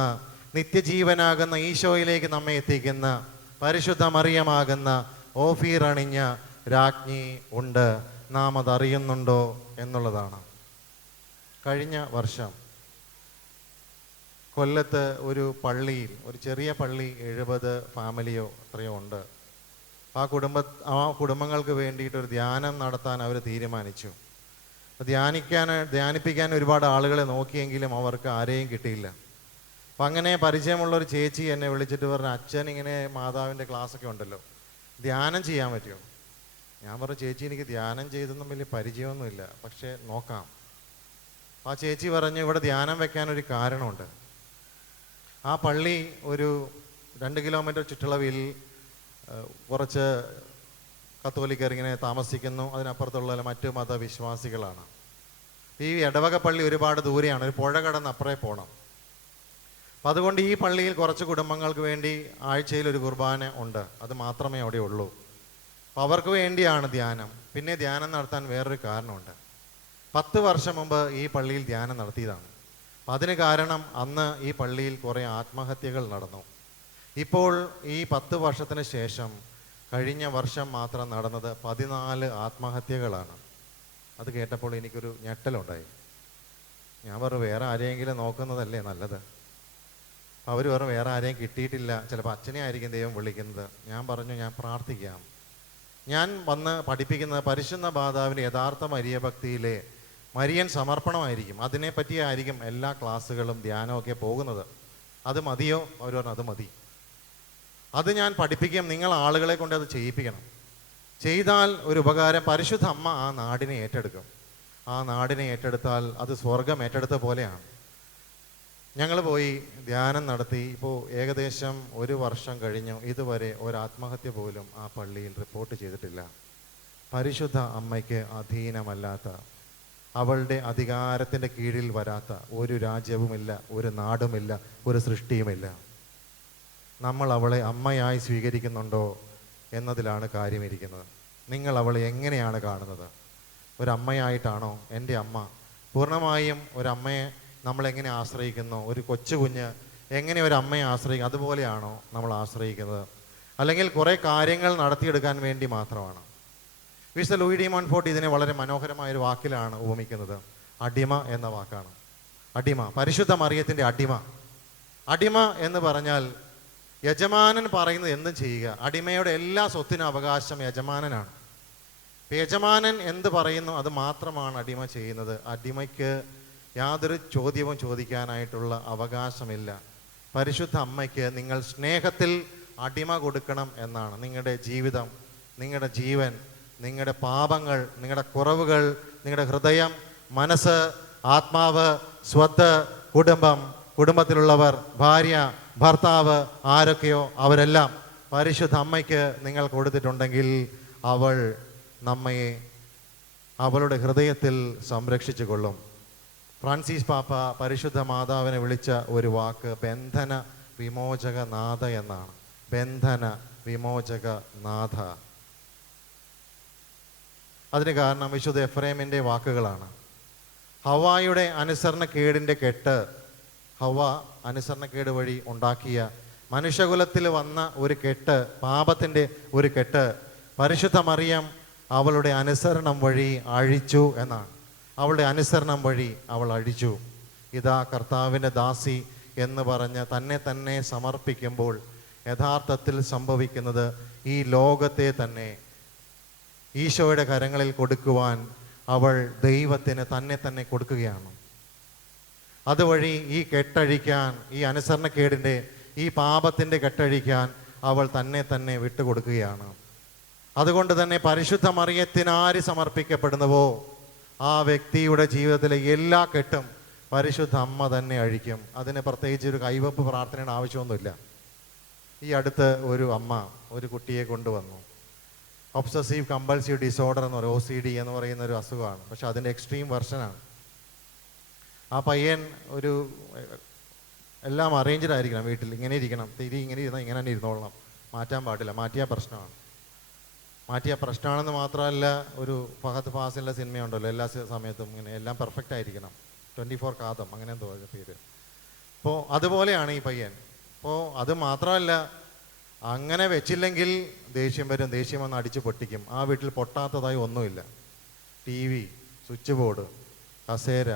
നിത്യജീവനാകുന്ന ഈശോയിലേക്ക് നമ്മെ എത്തിക്കുന്ന പരിശുദ്ധ മറിയമാകുന്ന ഓഫീർ അണിഞ്ഞ രാജ്ഞി ഉണ്ട്. നാം അതറിയുന്നുണ്ടോ എന്നുള്ളതാണ്. കഴിഞ്ഞ വർഷം കൊല്ലത്ത് ഒരു പള്ളിയിൽ, ഒരു ചെറിയ പള്ളി, 70 ഫാമിലിയോ അത്രയോ ഉണ്ട്. ആ കുടുംബങ്ങൾക്ക് വേണ്ടിയിട്ടൊരു ധ്യാനം നടത്താൻ അവർ തീരുമാനിച്ചു. ധ്യാനിപ്പിക്കാൻ ഒരുപാട് ആളുകളെ നോക്കിയെങ്കിലും അവർക്ക് ആരെയും കിട്ടിയില്ല. അപ്പം അങ്ങനെ പരിചയമുള്ളൊരു ചേച്ചി എന്നെ വിളിച്ചിട്ട് പറഞ്ഞു, അച്ഛൻ ഇങ്ങനെ മാതാവിൻ്റെ ക്ലാസ്സൊക്കെ ഉണ്ടല്ലോ, ധ്യാനം ചെയ്യാൻ പറ്റുമോ? ഞാൻ പറഞ്ഞു, ചേച്ചി എനിക്ക് ധ്യാനം ചെയ്തൊന്നും വലിയ പരിചയമൊന്നുമില്ല, പക്ഷേ നോക്കാം. ആ ചേച്ചി പറഞ്ഞു, ഇവിടെ ധ്യാനം വെക്കാനൊരു കാരണമുണ്ട്. ആ പള്ളി ഒരു 2 കിലോമീറ്റർ ചുറ്റളവിൽ കുറച്ച് കത്തോലിക്കർ ഇങ്ങനെ താമസിക്കുന്നു. അതിനപ്പുറത്തുള്ള മറ്റു മതവിശ്വാസികളാണ്. ഈ ഇടവക പള്ളി ഒരുപാട് ദൂരെയാണ്, ഒരു പുഴ കടന്ന് അപ്പുറേ പോകണം. അപ്പം അതുകൊണ്ട് ഈ പള്ളിയിൽ കുറച്ച് കുടുംബങ്ങൾക്ക് വേണ്ടി ആഴ്ചയിൽ ഒരു കുർബാന ഉണ്ട്, അത് മാത്രമേ അവിടെ ഉള്ളൂ. അപ്പം അവർക്ക് വേണ്ടിയാണ് ധ്യാനം. പിന്നെ ധ്യാനം നടത്താൻ വേറൊരു കാരണമുണ്ട്. 10 വർഷം മുമ്പ് ഈ പള്ളിയിൽ ധ്യാനം നടത്തിയതാണ്. അപ്പം അതിന് കാരണം അന്ന് ഈ പള്ളിയിൽ കുറേ ആത്മഹത്യകൾ നടന്നു. ഇപ്പോൾ ഈ 10 വർഷത്തിന് ശേഷം കഴിഞ്ഞ വർഷം മാത്രം നടന്നത് 14 ആത്മഹത്യകളാണ്. അത് കേട്ടപ്പോൾ എനിക്കൊരു ഞെട്ടലുണ്ടായി. ഞാൻ പറഞ്ഞു, വേറെ ആരെയെങ്കിലും നോക്കുന്നതല്ലേ നല്ലത്? അവർ പറഞ്ഞു, വേറെ ആരെയും കിട്ടിയിട്ടില്ല, ചിലപ്പോൾ അച്ഛനെ ആയിരിക്കും ദൈവം വിളിക്കുന്നത്. ഞാൻ പറഞ്ഞു, ഞാൻ പ്രാർത്ഥിക്കാം. ഞാൻ വന്ന് പഠിപ്പിക്കുന്നത് പരിശുദ്ധ മാതാവിൻ്റെ യഥാർത്ഥ മരിയഭക്തിയിലെ മരിയൻ സമർപ്പണമായിരിക്കും. അതിനെപ്പറ്റിയായിരിക്കും എല്ലാ ക്ലാസ്സുകളും ധ്യാനമൊക്കെ പോകുന്നത്. അത് മതിയോ? അവർ പറഞ്ഞു, അത് മതി. അത് ഞാൻ പഠിപ്പിക്കും, നിങ്ങൾ ആളുകളെ കൊണ്ട് അത് ചെയ്യിപ്പിക്കണം. ചെയ്താൽ ഒരു ഉപകാരം, പരിശുദ്ധ അമ്മ ആ നാടിനെ ഏറ്റെടുക്കും. ആ നാടിനെ ഏറ്റെടുത്താൽ അത് സ്വർഗം ഏറ്റെടുത്ത പോലെയാണ്. ഞങ്ങൾ പോയി ധ്യാനം നടത്തി. ഇപ്പോൾ ഏകദേശം 1 വർഷം കഴിഞ്ഞു. ഇതുവരെ ഒരു ആത്മഹത്യ പോലും ആ പള്ളിയിൽ റിപ്പോർട്ട് ചെയ്തിട്ടില്ല. പരിശുദ്ധ അമ്മയ്ക്ക് അധീനമല്ലാത്ത, അവളുടെ അധികാരത്തിൻ്റെ കീഴിൽ വരാത്ത ഒരു രാജ്യവുമില്ല, ഒരു നാടുമില്ല, ഒരു സൃഷ്ടിയുമില്ല. നമ്മൾ അവളെ അമ്മയായി സ്വീകരിക്കുന്നുണ്ടോ എന്നതിലാണ് കാര്യമിരിക്കുന്നത്. നിങ്ങൾ അവളെ എങ്ങനെയാണ് കാണുന്നത്? ഒരമ്മയായിട്ടാണോ? എൻ്റെ അമ്മ പൂർണ്ണമായും ഒരമ്മയെ നമ്മളെങ്ങനെ ആശ്രയിക്കുന്നു? ഒരു കൊച്ചു കുഞ്ഞ് എങ്ങനെ ഒരു അമ്മയെ ആശ്രയിക്കും, അതുപോലെയാണോ നമ്മൾ ആശ്രയിക്കുന്നത്? അല്ലെങ്കിൽ കുറേ കാര്യങ്ങൾ നടത്തിയെടുക്കാൻ വേണ്ടി മാത്രമാണ്? വിശുദ്ധ ലൂയി ഡി മോൺഫോർട്ട് ഇതിനെ വളരെ മനോഹരമായൊരു വാക്കിലാണ് ഉപമിക്കുന്നത്. അടിമ എന്ന വാക്കാണ്. അടിമ, പരിശുദ്ധ മറിയത്തിൻ്റെ അടിമ. അടിമ എന്ന് പറഞ്ഞാൽ യജമാനൻ പറയുന്നത് എന്തും ചെയ്യുക. അടിമയുടെ എല്ലാ സ്വത്തിനും അവകാശം യജമാനനാണ്. യജമാനൻ എന്ത് പറയുന്നു അത് മാത്രമാണ് അടിമ ചെയ്യുന്നത്. അടിമയ്ക്ക് യാതൊരു ചോദ്യവും ചോദിക്കാനായിട്ടുള്ള അവകാശമില്ല. പരിശുദ്ധ അമ്മയ്ക്ക് നിങ്ങൾ സ്നേഹത്തിൽ അടിമ കൊടുക്കണം എന്നാണ്. നിങ്ങളുടെ ജീവിതം, നിങ്ങളുടെ ജീവൻ, നിങ്ങളുടെ പാപങ്ങൾ, നിങ്ങളുടെ കുറവുകൾ, നിങ്ങളുടെ ഹൃദയം, മനസ്സ്, ആത്മാവ്, സ്വത്ത്, കുടുംബം, കുടുംബത്തിലുള്ളവർ, ഭാര്യ, ഭർത്താവ്, ആരൊക്കെയോ അവരെല്ലാം പരിശുദ്ധ അമ്മയ്ക്ക് നിങ്ങൾ കൊടുത്തിട്ടുണ്ടെങ്കിൽ അവൾ നമ്മയെ അവളുടെ ഹൃദയത്തിൽ സംരക്ഷിച്ചു കൊള്ളും. ഫ്രാൻസിസ് പാപ്പ പരിശുദ്ധ മാതാവിനെ വിളിച്ച ഒരു വാക്ക് ബന്ധന വിമോചക നാഥ എന്നാണ്. ബന്ധന വിമോചക നാഥ. അതിന് കാരണം വിശുദ്ധ എഫ്രേമിൻ്റെ വാക്കുകളാണ്. ഹവ്വായുടെ അനുസരണക്കേടിൻ്റെ കെട്ട്, ഹവ്വ അനുസരണക്കേട് വഴി ഉണ്ടാക്കിയ മനുഷ്യകുലത്തിൽ വന്ന ഒരു കെട്ട്, പാപത്തിൻ്റെ ഒരു കെട്ട് പരിശുദ്ധ മറിയം അവളുടെ അനുസരണം വഴി അഴിച്ചു എന്നാണ്. അവളുടെ അനുസരണം വഴി അവൾ അഴിച്ചു. ഇതാ കർത്താവിൻ്റെ ദാസി എന്ന് പറഞ്ഞ് തന്നെ സമർപ്പിക്കുമ്പോൾ യഥാർത്ഥത്തിൽ സംഭവിക്കുന്നത് ഈ ലോകത്തെ തന്നെ ഈശോയുടെ കരങ്ങളിൽ കൊടുക്കുവാൻ അവൾ ദൈവത്തിന് തന്നെ കൊടുക്കുകയാണ്. അതുവഴി ഈ കെട്ടഴിക്കാൻ, ഈ അനുസരണക്കേടിൻ്റെ, ഈ പാപത്തിൻ്റെ കെട്ടഴിക്കാൻ അവൾ തന്നെ വിട്ടുകൊടുക്കുകയാണ്. അതുകൊണ്ട് തന്നെ പരിശുദ്ധ മറിയത്തിന് ആര് സമർപ്പിക്കപ്പെടുന്നുവോ ആ വ്യക്തിയുടെ ജീവിതത്തിലെ എല്ലാ കെട്ടും പരിശുദ്ധ അമ്മ തന്നെ അഴിക്കും. അതിന് പ്രത്യേകിച്ച് ഒരു കൈവപ്പ് പ്രാർത്ഥനയുടെ ആവശ്യമൊന്നുമില്ല. ഈ അടുത്ത് ഒരു അമ്മ ഒരു കുട്ടിയെ കൊണ്ടുവന്നു. ഒബ്സസീവ് കമ്പൾസീവ് ഡിസോർഡർ എന്ന് പറയും, OCD എന്ന് പറയുന്ന ഒരു അസുഖമാണ്. പക്ഷെ അതിൻ്റെ എക്സ്ട്രീം വെർഷനാണ്. ആ പയ്യൻ ഒരു എല്ലാം അറേഞ്ച്ഡ് ആയിരിക്കണം, വീട്ടിൽ ഇങ്ങനെ ഇരിക്കണം, ഇങ്ങനെ ഇരുന്നാൽ ഇങ്ങനെ തന്നെ ഇരുന്നോളണം, മാറ്റാൻ പാടില്ല, മാറ്റിയാൽ പ്രശ്നമാണെന്ന് മാത്രമല്ല, ഒരു ഫഹദ് ഫാസിലിൻ്റെ സിനിമയുണ്ടല്ലോ, എല്ലാ സമയത്തും ഇങ്ങനെ എല്ലാം പെർഫെക്റ്റ് ആയിരിക്കണം, 24 കാതം അങ്ങനെ എന്തോ പേര്. അപ്പോൾ അതുപോലെയാണ് ഈ പയ്യൻ. അപ്പോൾ അത് മാത്രമല്ല, അങ്ങനെ വെച്ചില്ലെങ്കിൽ ദേഷ്യം വരും, ദേഷ്യം വന്ന് അടിച്ച് പൊട്ടിക്കും. ആ വീട്ടിൽ പൊട്ടാത്തതായി ഒന്നുമില്ല. TV, സ്വിച്ച് ബോർഡ്, കസേര,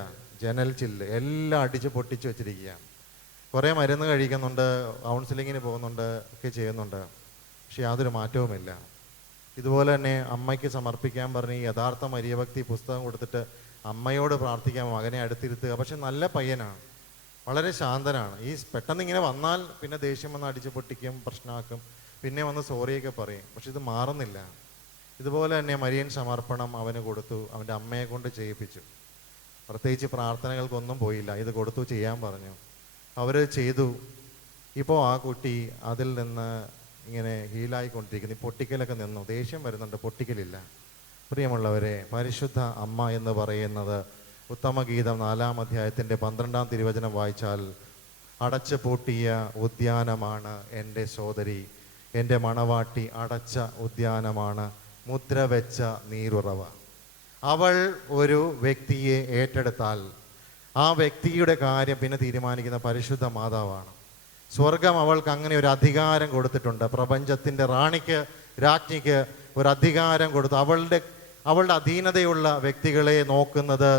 ജനൽ ചില്ല് എല്ലാം അടിച്ച് പൊട്ടിച്ച് വെച്ചിരിക്കുകയാണ്. കുറേ മരുന്ന് കഴിക്കുന്നുണ്ട്, കൗൺസിലിങ്ങിന് പോകുന്നുണ്ട്, ഒക്കെ ചെയ്യുന്നുണ്ട്. പക്ഷെ യാതൊരു മാറ്റവുമില്ല. ഇതുപോലെ തന്നെ അമ്മയ്ക്ക് സമർപ്പിക്കാൻ പറഞ്ഞ് ഈ യഥാർത്ഥ മരിയഭക്തി പുസ്തകം കൊടുത്തിട്ട് അമ്മയോട് പ്രാർത്ഥിക്കാൻ മകനെ അടുത്തിരുത്തുക. പക്ഷെ നല്ല പയ്യനാണ്, വളരെ ശാന്തനാണ്. ഈ പെട്ടെന്ന് ഇങ്ങനെ വന്നാൽ പിന്നെ ദേഷ്യം വന്ന് അടിച്ച് പൊട്ടിക്കും, പ്രശ്നമാക്കും, പിന്നെ വന്ന് സോറിയൊക്കെ പറയും. പക്ഷെ ഇത് മാറുന്നില്ല. ഇതുപോലെ തന്നെ മരിയൻ സമർപ്പണം അവന് കൊടുത്തു, അവൻ്റെ അമ്മയെ കൊണ്ട് ചെയ്യിപ്പിച്ചു. പ്രത്യേകിച്ച് പ്രാർത്ഥനകൾക്കൊന്നും പോയില്ല, ഇത് കൊടുത്തു ചെയ്യാൻ പറഞ്ഞു. അവർ ചെയ്തു. ഇപ്പോൾ ആ കുട്ടി അതിൽ നിന്ന് ഇങ്ങനെ ഹീലായിക്കൊണ്ടിരിക്കുന്നു. ഈ പൊട്ടിക്കലൊക്കെ നിന്നു. ദേഷ്യം വരുന്നുണ്ട്, പൊട്ടിക്കലില്ല. പ്രിയമുള്ളവരെ, പരിശുദ്ധ അമ്മ എന്ന് പറയുന്നത് ഉത്തമഗീതം 4-ാം അധ്യായത്തിൻ്റെ 12-ാം തിരുവചനം വായിച്ചാൽ, അടച്ചു പൂട്ടിയ ഉദ്യാനമാണ് എൻ്റെ സോദരി, എൻ്റെ മണവാട്ടി അടച്ച ഉദ്യാനമാണ്, മുദ്ര വെച്ച നീരുറവ. അവൾ ഒരു വ്യക്തിയെ ഏറ്റെടുത്താൽ ആ വ്യക്തിയുടെ കാര്യം പിന്നെ തീരുമാനിക്കുന്ന പരിശുദ്ധ മാതാവാണ്. സ്വർഗം അവൾക്ക് അങ്ങനെ ഒരു അധികാരം കൊടുത്തിട്ടുണ്ട്. പ്രപഞ്ചത്തിൻ്റെ രാജ്ഞിക്ക് ഒരു അധികാരം കൊടുത്തു. അവളുടെ അധീനതയുള്ള വ്യക്തികളെ നോക്കുന്നത്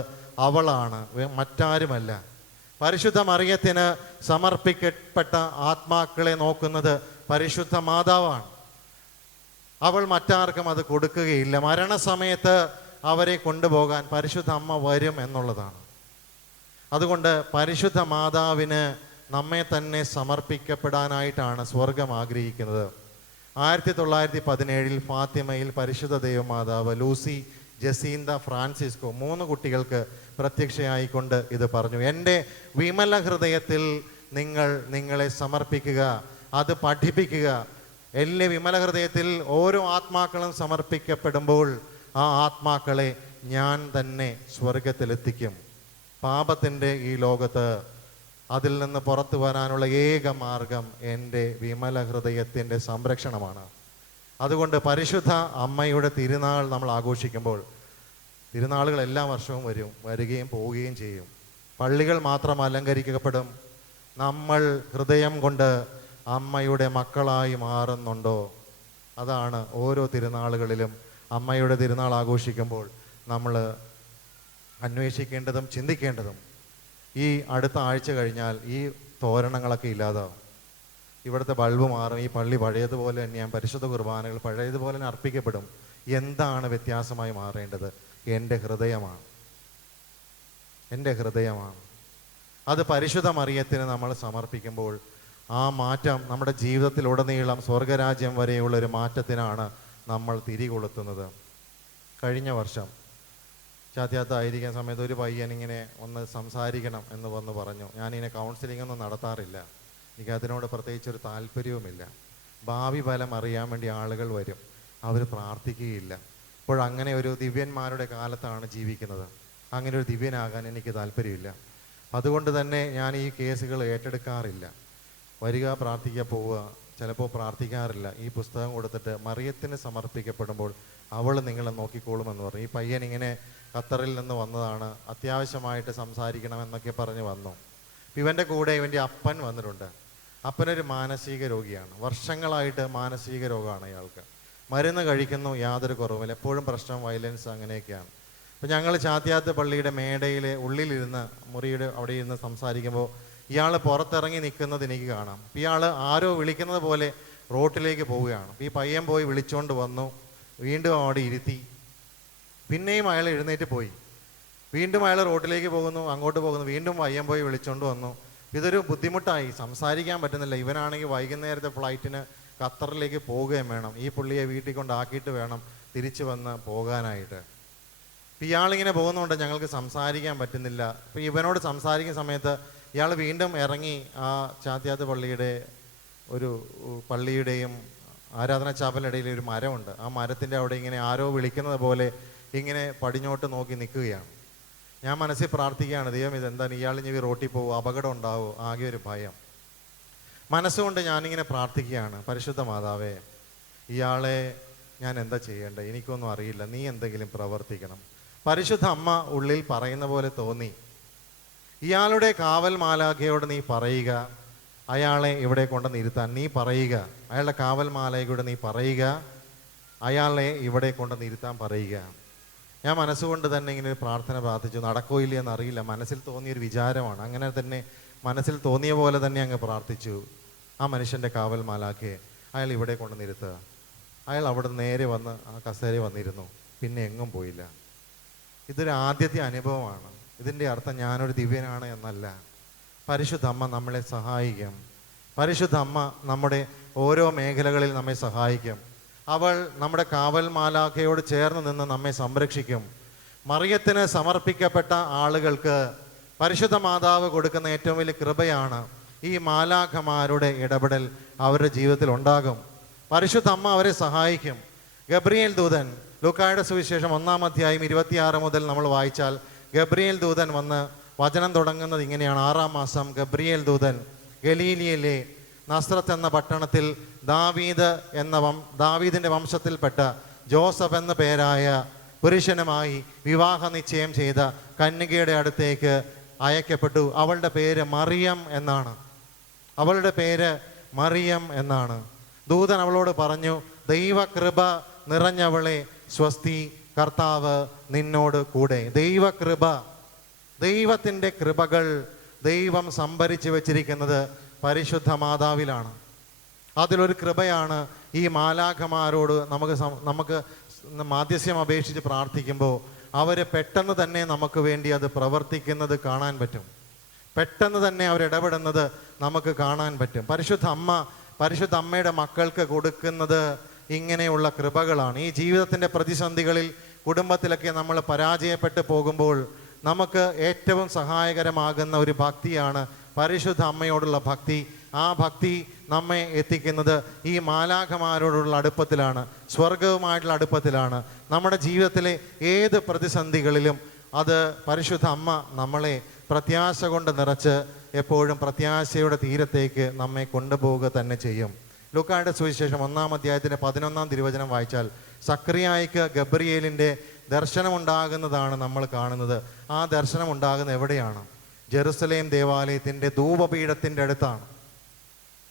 അവളാണ്, മറ്റാരുമല്ല. പരിശുദ്ധ മറിയത്തിന് സമർപ്പിക്കപ്പെട്ട ആത്മാക്കളെ നോക്കുന്നത് പരിശുദ്ധ മാതാവാണ്. അവൾ മറ്റാർക്കും അത് കൊടുക്കുകയില്ല. മരണസമയത്ത് അവരെ കൊണ്ടുപോകാൻ പരിശുദ്ധ അമ്മ വരും എന്നുള്ളതാണ്. അതുകൊണ്ട് പരിശുദ്ധ മാതാവിന് നമ്മെ തന്നെ സമർപ്പിക്കപ്പെടാനായിട്ടാണ് സ്വർഗം ആഗ്രഹിക്കുന്നത്. 1917 ഫാത്തിമയിൽ പരിശുദ്ധ ദൈവമാതാവ് ലൂസി ജസീന്ത ഫ്രാൻസിസ്കോ 3 കുട്ടികൾക്ക് പ്രത്യക്ഷയായിക്കൊണ്ട് ഇത് പറഞ്ഞു. എൻ്റെ വിമല ഹൃദയത്തിൽ നിങ്ങളെ സമർപ്പിക്കുക, അത് പഠിപ്പിക്കുക. എല്ലാ വിമല ഹൃദയത്തിൽ ഓരോ ആത്മാക്കളും സമർപ്പിക്കപ്പെടുമ്പോൾ ആ ആത്മാക്കളെ ഞാൻ തന്നെ സ്വർഗത്തിലെത്തിക്കും. പാപത്തിൻ്റെ ഈ ലോകത്ത് അതിൽ നിന്ന് പുറത്തു വരാനുള്ള ഏക മാർഗം എൻ്റെ വിമല ഹൃദയത്തിൻ്റെ സംരക്ഷണമാണ്. അതുകൊണ്ട് പരിശുദ്ധ അമ്മയുടെ തിരുനാൾ നമ്മൾ ആഘോഷിക്കുമ്പോൾ, തിരുനാളുകൾ എല്ലാ വർഷവും വരികയും പോവുകയും ചെയ്യും. പള്ളികൾ മാത്രം അലങ്കരിക്കപ്പെടും. നമ്മൾ ഹൃദയം കൊണ്ട് അമ്മയുടെ മക്കളായി മാറുന്നുണ്ടോ? അതാണ് ഓരോ തിരുനാളുകളിലും അമ്മയുടെ തിരുനാൾ ആഘോഷിക്കുമ്പോൾ നമ്മൾ അന്വേഷിക്കേണ്ടതും ചിന്തിക്കേണ്ടതും. ഈ അടുത്ത ആഴ്ച കഴിഞ്ഞാൽ ഈ തോരണങ്ങളൊക്കെ ഇല്ലാതാവും, ഇവിടുത്തെ ബൾബ് മാറും, ഈ പള്ളി പഴയതുപോലെ തന്നെയാണ്, പരിശുദ്ധ കുർബാനകൾ പഴയതുപോലെ തന്നെ അർപ്പിക്കപ്പെടും. എന്താണ് വ്യത്യാസമായി മാറേണ്ടത്? എൻ്റെ ഹൃദയമാണ്. അത് പരിശുദ്ധ മറിയത്തിന് നമ്മൾ സമർപ്പിക്കുമ്പോൾ ആ മാറ്റം നമ്മുടെ ജീവിതത്തിലുടനീളം സ്വർഗരാജ്യം വരെയുള്ളൊരു മാറ്റത്തിനാണ് നമ്മൾ തിരികൊളുത്തുന്നത്. കഴിഞ്ഞ വർഷം ചാത്യാത്തായിരിക്കുന്ന സമയത്ത് ഒരു പയ്യൻ ഇങ്ങനെ ഒന്ന് സംസാരിക്കണം എന്ന് വന്ന് പറഞ്ഞു. ഞാനിങ്ങനെ കൗൺസിലിംഗ് ഒന്നും നടത്താറില്ല, എനിക്ക് അതിനോട് പ്രത്യേകിച്ചൊരു താല്പര്യവുമില്ല. ഭാവി ഫലം അറിയാൻ വേണ്ടി ആളുകൾ വരും, അവർ പ്രാർത്ഥിക്കുകയില്ല. ഇപ്പോഴങ്ങനെ ഒരു ദിവ്യന്മാരുടെ കാലത്താണ് ജീവിക്കുന്നത്. അങ്ങനെ ഒരു ദിവ്യനാകാൻ എനിക്ക് താല്പര്യമില്ല. അതുകൊണ്ട് തന്നെ ഞാൻ ഈ കേസുകൾ ഏറ്റെടുക്കാറില്ല. വരിക, പ്രാർത്ഥിക്കുക, പോവുക. ചിലപ്പോൾ പ്രാർത്ഥിക്കാറില്ല. ഈ പുസ്തകം കൊടുത്തിട്ട് മറിയത്തിന് സമർപ്പിക്കപ്പെടുമ്പോൾ അവൾ നിങ്ങളെ നോക്കിക്കോളുമെന്ന് പറഞ്ഞു. ഈ പയ്യൻ ഇങ്ങനെ ഖത്തറിൽ നിന്ന് വന്നതാണ്, അത്യാവശ്യമായിട്ട് സംസാരിക്കണമെന്നൊക്കെ പറഞ്ഞ് വന്നു. ഇവൻ്റെ കൂടെ ഇവൻ്റെ അപ്പൻ വന്നിട്ടുണ്ട്. അപ്പനൊരു മാനസിക രോഗിയാണ്. വർഷങ്ങളായിട്ട് മാനസിക രോഗമാണ് അയാൾക്ക്. മരുന്ന് കഴിക്കുന്നു, യാതൊരു കുറവുമില്ല. എപ്പോഴും പ്രശ്നം, വയലൻസ്, അങ്ങനെയൊക്കെയാണ്. അപ്പോൾ ഞങ്ങൾ ചാത്തിയാത്ത് പള്ളിയുടെ മേടയിൽ ഉള്ളിലിരുന്ന് മുറിയുടെ അവിടെ ഇരുന്ന് സംസാരിക്കുമ്പോൾ ഇയാൾ പുറത്തിറങ്ങി നിൽക്കുന്നത് എനിക്ക് കാണാം. ഇയാൾ ആരോ വിളിക്കുന്നത് പോലെ റോട്ടിലേക്ക് പോവുകയാണ്. ഈ പയ്യൻ പോയി വിളിച്ചുകൊണ്ട് വന്നു, വീണ്ടും അവിടെ ഇരുത്തി. പിന്നെയും അയാൾ എഴുന്നേറ്റ് പോയി. വീണ്ടും അയാൾ റോട്ടിലേക്ക് പോകുന്നു, അങ്ങോട്ട് പോകുന്നു. വീണ്ടും പയ്യൻ പോയി വിളിച്ചുകൊണ്ട് വന്നു. ഇതൊരു ബുദ്ധിമുട്ടായി, സംസാരിക്കാൻ പറ്റുന്നില്ല. ഇവനാണെങ്കിൽ വൈകുന്നേരത്തെ ഫ്ലൈറ്റിന് ഖത്തറിലേക്ക് പോവുകയും വേണം. ഈ പുള്ളിയെ വീട്ടിൽ കൊണ്ടാക്കിയിട്ട് വേണം തിരിച്ചു വന്ന് പോകാനായിട്ട്. ഇയാളിങ്ങനെ പോകുന്നതുകൊണ്ട് ഞങ്ങൾക്ക് സംസാരിക്കാൻ പറ്റുന്നില്ല. അപ്പോൾ ഇവനോട് സംസാരിക്കുന്ന സമയത്ത് ഇയാൾ വീണ്ടും ഇറങ്ങി ആ ചാത്തിയാത്ത് പള്ളിയുടെയും ആരാധനാ ചാപ്പലിനിടയിൽ ഒരു മരമുണ്ട്. ആ മരത്തിൻ്റെ അവിടെ ഇങ്ങനെ ആരോ വിളിക്കുന്നത് പോലെ ഇങ്ങനെ പടിഞ്ഞോട്ട് നോക്കി നിൽക്കുകയാണ്. ഞാൻ മനസ്സിൽ പ്രാർത്ഥിക്കുകയാണ്, ദൈവം ഇതെന്താണ്, ഇയാൾ ഇനി റോട്ടിൽ പോകുമോ, അപകടം ഉണ്ടാവുമോ, ആകെ ഒരു ഭയം. മനസ്സുകൊണ്ട് ഞാനിങ്ങനെ പ്രാർത്ഥിക്കുകയാണ്, പരിശുദ്ധ മാതാവേ, ഇയാളെ ഞാൻ എന്താ ചെയ്യേണ്ടത്, എനിക്കൊന്നും അറിയില്ല, നീ എന്തെങ്കിലും പ്രവർത്തിക്കണം. പരിശുദ്ധ അമ്മ ഉള്ളിൽ പറയുന്ന പോലെ തോന്നി, ഇയാളുടെ കാവൽ മാലാഖയോട് നീ പറയുക, അയാളെ ഇവിടെ കൊണ്ടുവന്ന് ഇരുത്താൻ നീ പറയുക. അയാളുടെ കാവൽ മാലാഖയോട് നീ പറയുക, അയാളെ ഇവിടെ കൊണ്ടുവന്ന് ഇരുത്താൻ പറയുക. ഞാൻ മനസ്സുകൊണ്ട് തന്നെ ഇങ്ങനെ ഒരു പ്രാർത്ഥന പ്രാർത്ഥിച്ചു. നടക്കോ ഇല്ല എന്നറിയില്ല, മനസ്സിൽ തോന്നിയൊരു വിചാരമാണ്. അങ്ങനെ തന്നെ മനസ്സിൽ തോന്നിയ പോലെ തന്നെ അങ്ങ് പ്രാർത്ഥിച്ചു. ആ മനുഷ്യൻ്റെ കാവൽ മാലാഖയെ അയാൾ ഇവിടെ കൊണ്ടുവന്നിരുത്തുക. അയാൾ അവിടെ നേരെ വന്ന് ആ കസേര വന്നിരുന്നു, പിന്നെ എങ്ങും പോയില്ല. ഇതൊരു ആദ്യത്തെ അനുഭവമാണ്. ഇതിൻ്റെ അർത്ഥം ഞാനൊരു ദിവ്യനാണ് എന്നല്ല. പരിശുദ്ധ അമ്മ നമ്മളെ സഹായിക്കും. പരിശുദ്ധ അമ്മ നമ്മുടെ ഓരോ മേഖലകളിൽ നമ്മെ സഹായിക്കും. അവൾ നമ്മുടെ കാവൽ മാലാഖയോട് ചേർന്ന് നിന്ന് നമ്മെ സംരക്ഷിക്കും. മറിയത്തിന് സമർപ്പിക്കപ്പെട്ട ആളുകൾക്ക് പരിശുദ്ധ മാതാവ് കൊടുക്കുന്ന ഏറ്റവും വലിയ കൃപയാണ് ഈ മാലാഖമാരുടെ ഇടപെടൽ അവരുടെ ജീവിതത്തിൽ ഉണ്ടാകും. പരിശുദ്ധ അമ്മ അവരെ സഹായിക്കും. ഗബ്രിയേൽ ദൂതൻ, ലൂക്കായുടെ സുവിശേഷം 1-ാം അധ്യായം 26 മുതൽ നമ്മൾ വായിച്ചാൽ ഗബ്രിയേൽ ദൂതൻ വന്ന് വചനം തുടങ്ങുന്നത് ഇങ്ങനെയാണ്. 6-ാം മാസം ഗബ്രിയേൽ ദൂതൻ ഗലീലിയയിലെ നസ്രത്ത് എന്ന പട്ടണത്തിൽ ദാവീദിന്റെ വംശത്തിൽപ്പെട്ട ജോസഫ് എന്ന പേരായ പുരുഷനുമായി വിവാഹ നിശ്ചയം ചെയ്ത കന്യകയുടെ അടുത്തേക്ക് അയക്കപ്പെട്ടു. അവളുടെ പേര് മറിയം എന്നാണ്. അവളുടെ പേര് മറിയം എന്നാണ്. ദൂതൻ അവളോട് പറഞ്ഞു, ദൈവകൃപ നിറഞ്ഞവളെ സ്വസ്തി, കർത്താവ് നിന്നോട് കൂടെ. ദൈവകൃപ, ദൈവത്തിൻ്റെ കൃപകൾ ദൈവം സംഭരിച്ചു വച്ചിരിക്കുന്നത് പരിശുദ്ധ മാതാവിലാണ്. അതിലൊരു കൃപയാണ് ഈ മാലാഖമാരോട് നമുക്ക് മാധ്യസ്യം അപേക്ഷിച്ച് പ്രാർത്ഥിക്കുമ്പോൾ അവർ പെട്ടെന്ന് തന്നെ നമുക്ക് വേണ്ടി അത് പ്രവർത്തിക്കുന്നത് കാണാൻ പറ്റും. പെട്ടെന്ന് തന്നെ അവരിടപെടുന്നത് നമുക്ക് കാണാൻ പറ്റും. പരിശുദ്ധ അമ്മയുടെ മക്കൾക്ക് കൊടുക്കുന്നത് ഇങ്ങനെയുള്ള കൃപകളാണ്. ഈ ജീവിതത്തിൻ്റെ പ്രതിസന്ധികളിൽ കുടുംബത്തിലൊക്കെ നമ്മൾ പരാജയപ്പെട്ടു പോകുമ്പോൾ നമുക്ക് ഏറ്റവും സഹായകരമാകുന്ന ഒരു ഭക്തിയാണ് പരിശുദ്ധ അമ്മയോടുള്ള ഭക്തി. ആ ഭക്തി നമ്മെ എത്തിക്കുന്നത് ഈ മാലാഖമാരോടുള്ള അടുപ്പത്തിലാണ്, സ്വർഗവുമായിട്ടുള്ള അടുപ്പത്തിലാണ്. നമ്മുടെ ജീവിതത്തിലെ ഏത് പ്രതിസന്ധികളിലും അത് പരിശുദ്ധ അമ്മ നമ്മളെ പ്രത്യാശ കൊണ്ട് നിറച്ച് എപ്പോഴും പ്രത്യാശയുടെ തീരത്തേക്ക് നമ്മെ കൊണ്ടുപോവുക തന്നെ ചെയ്യും. ലൂക്കായുടെ സുവിശേഷം 1-ാം അധ്യായത്തിൻ്റെ 11-ാം തിരുവചനം വായിച്ചാൽ സക്രിയായിക്ക് ഗബ്രിയേലിൻ്റെ ദർശനമുണ്ടാകുന്നതാണ് നമ്മൾ കാണുന്നത്. ആ ദർശനം ഉണ്ടാകുന്നത് എവിടെയാണ്? ജെറുസലേം ദേവാലയത്തിൻ്റെ ധൂപപീഠത്തിൻ്റെ അടുത്താണ്.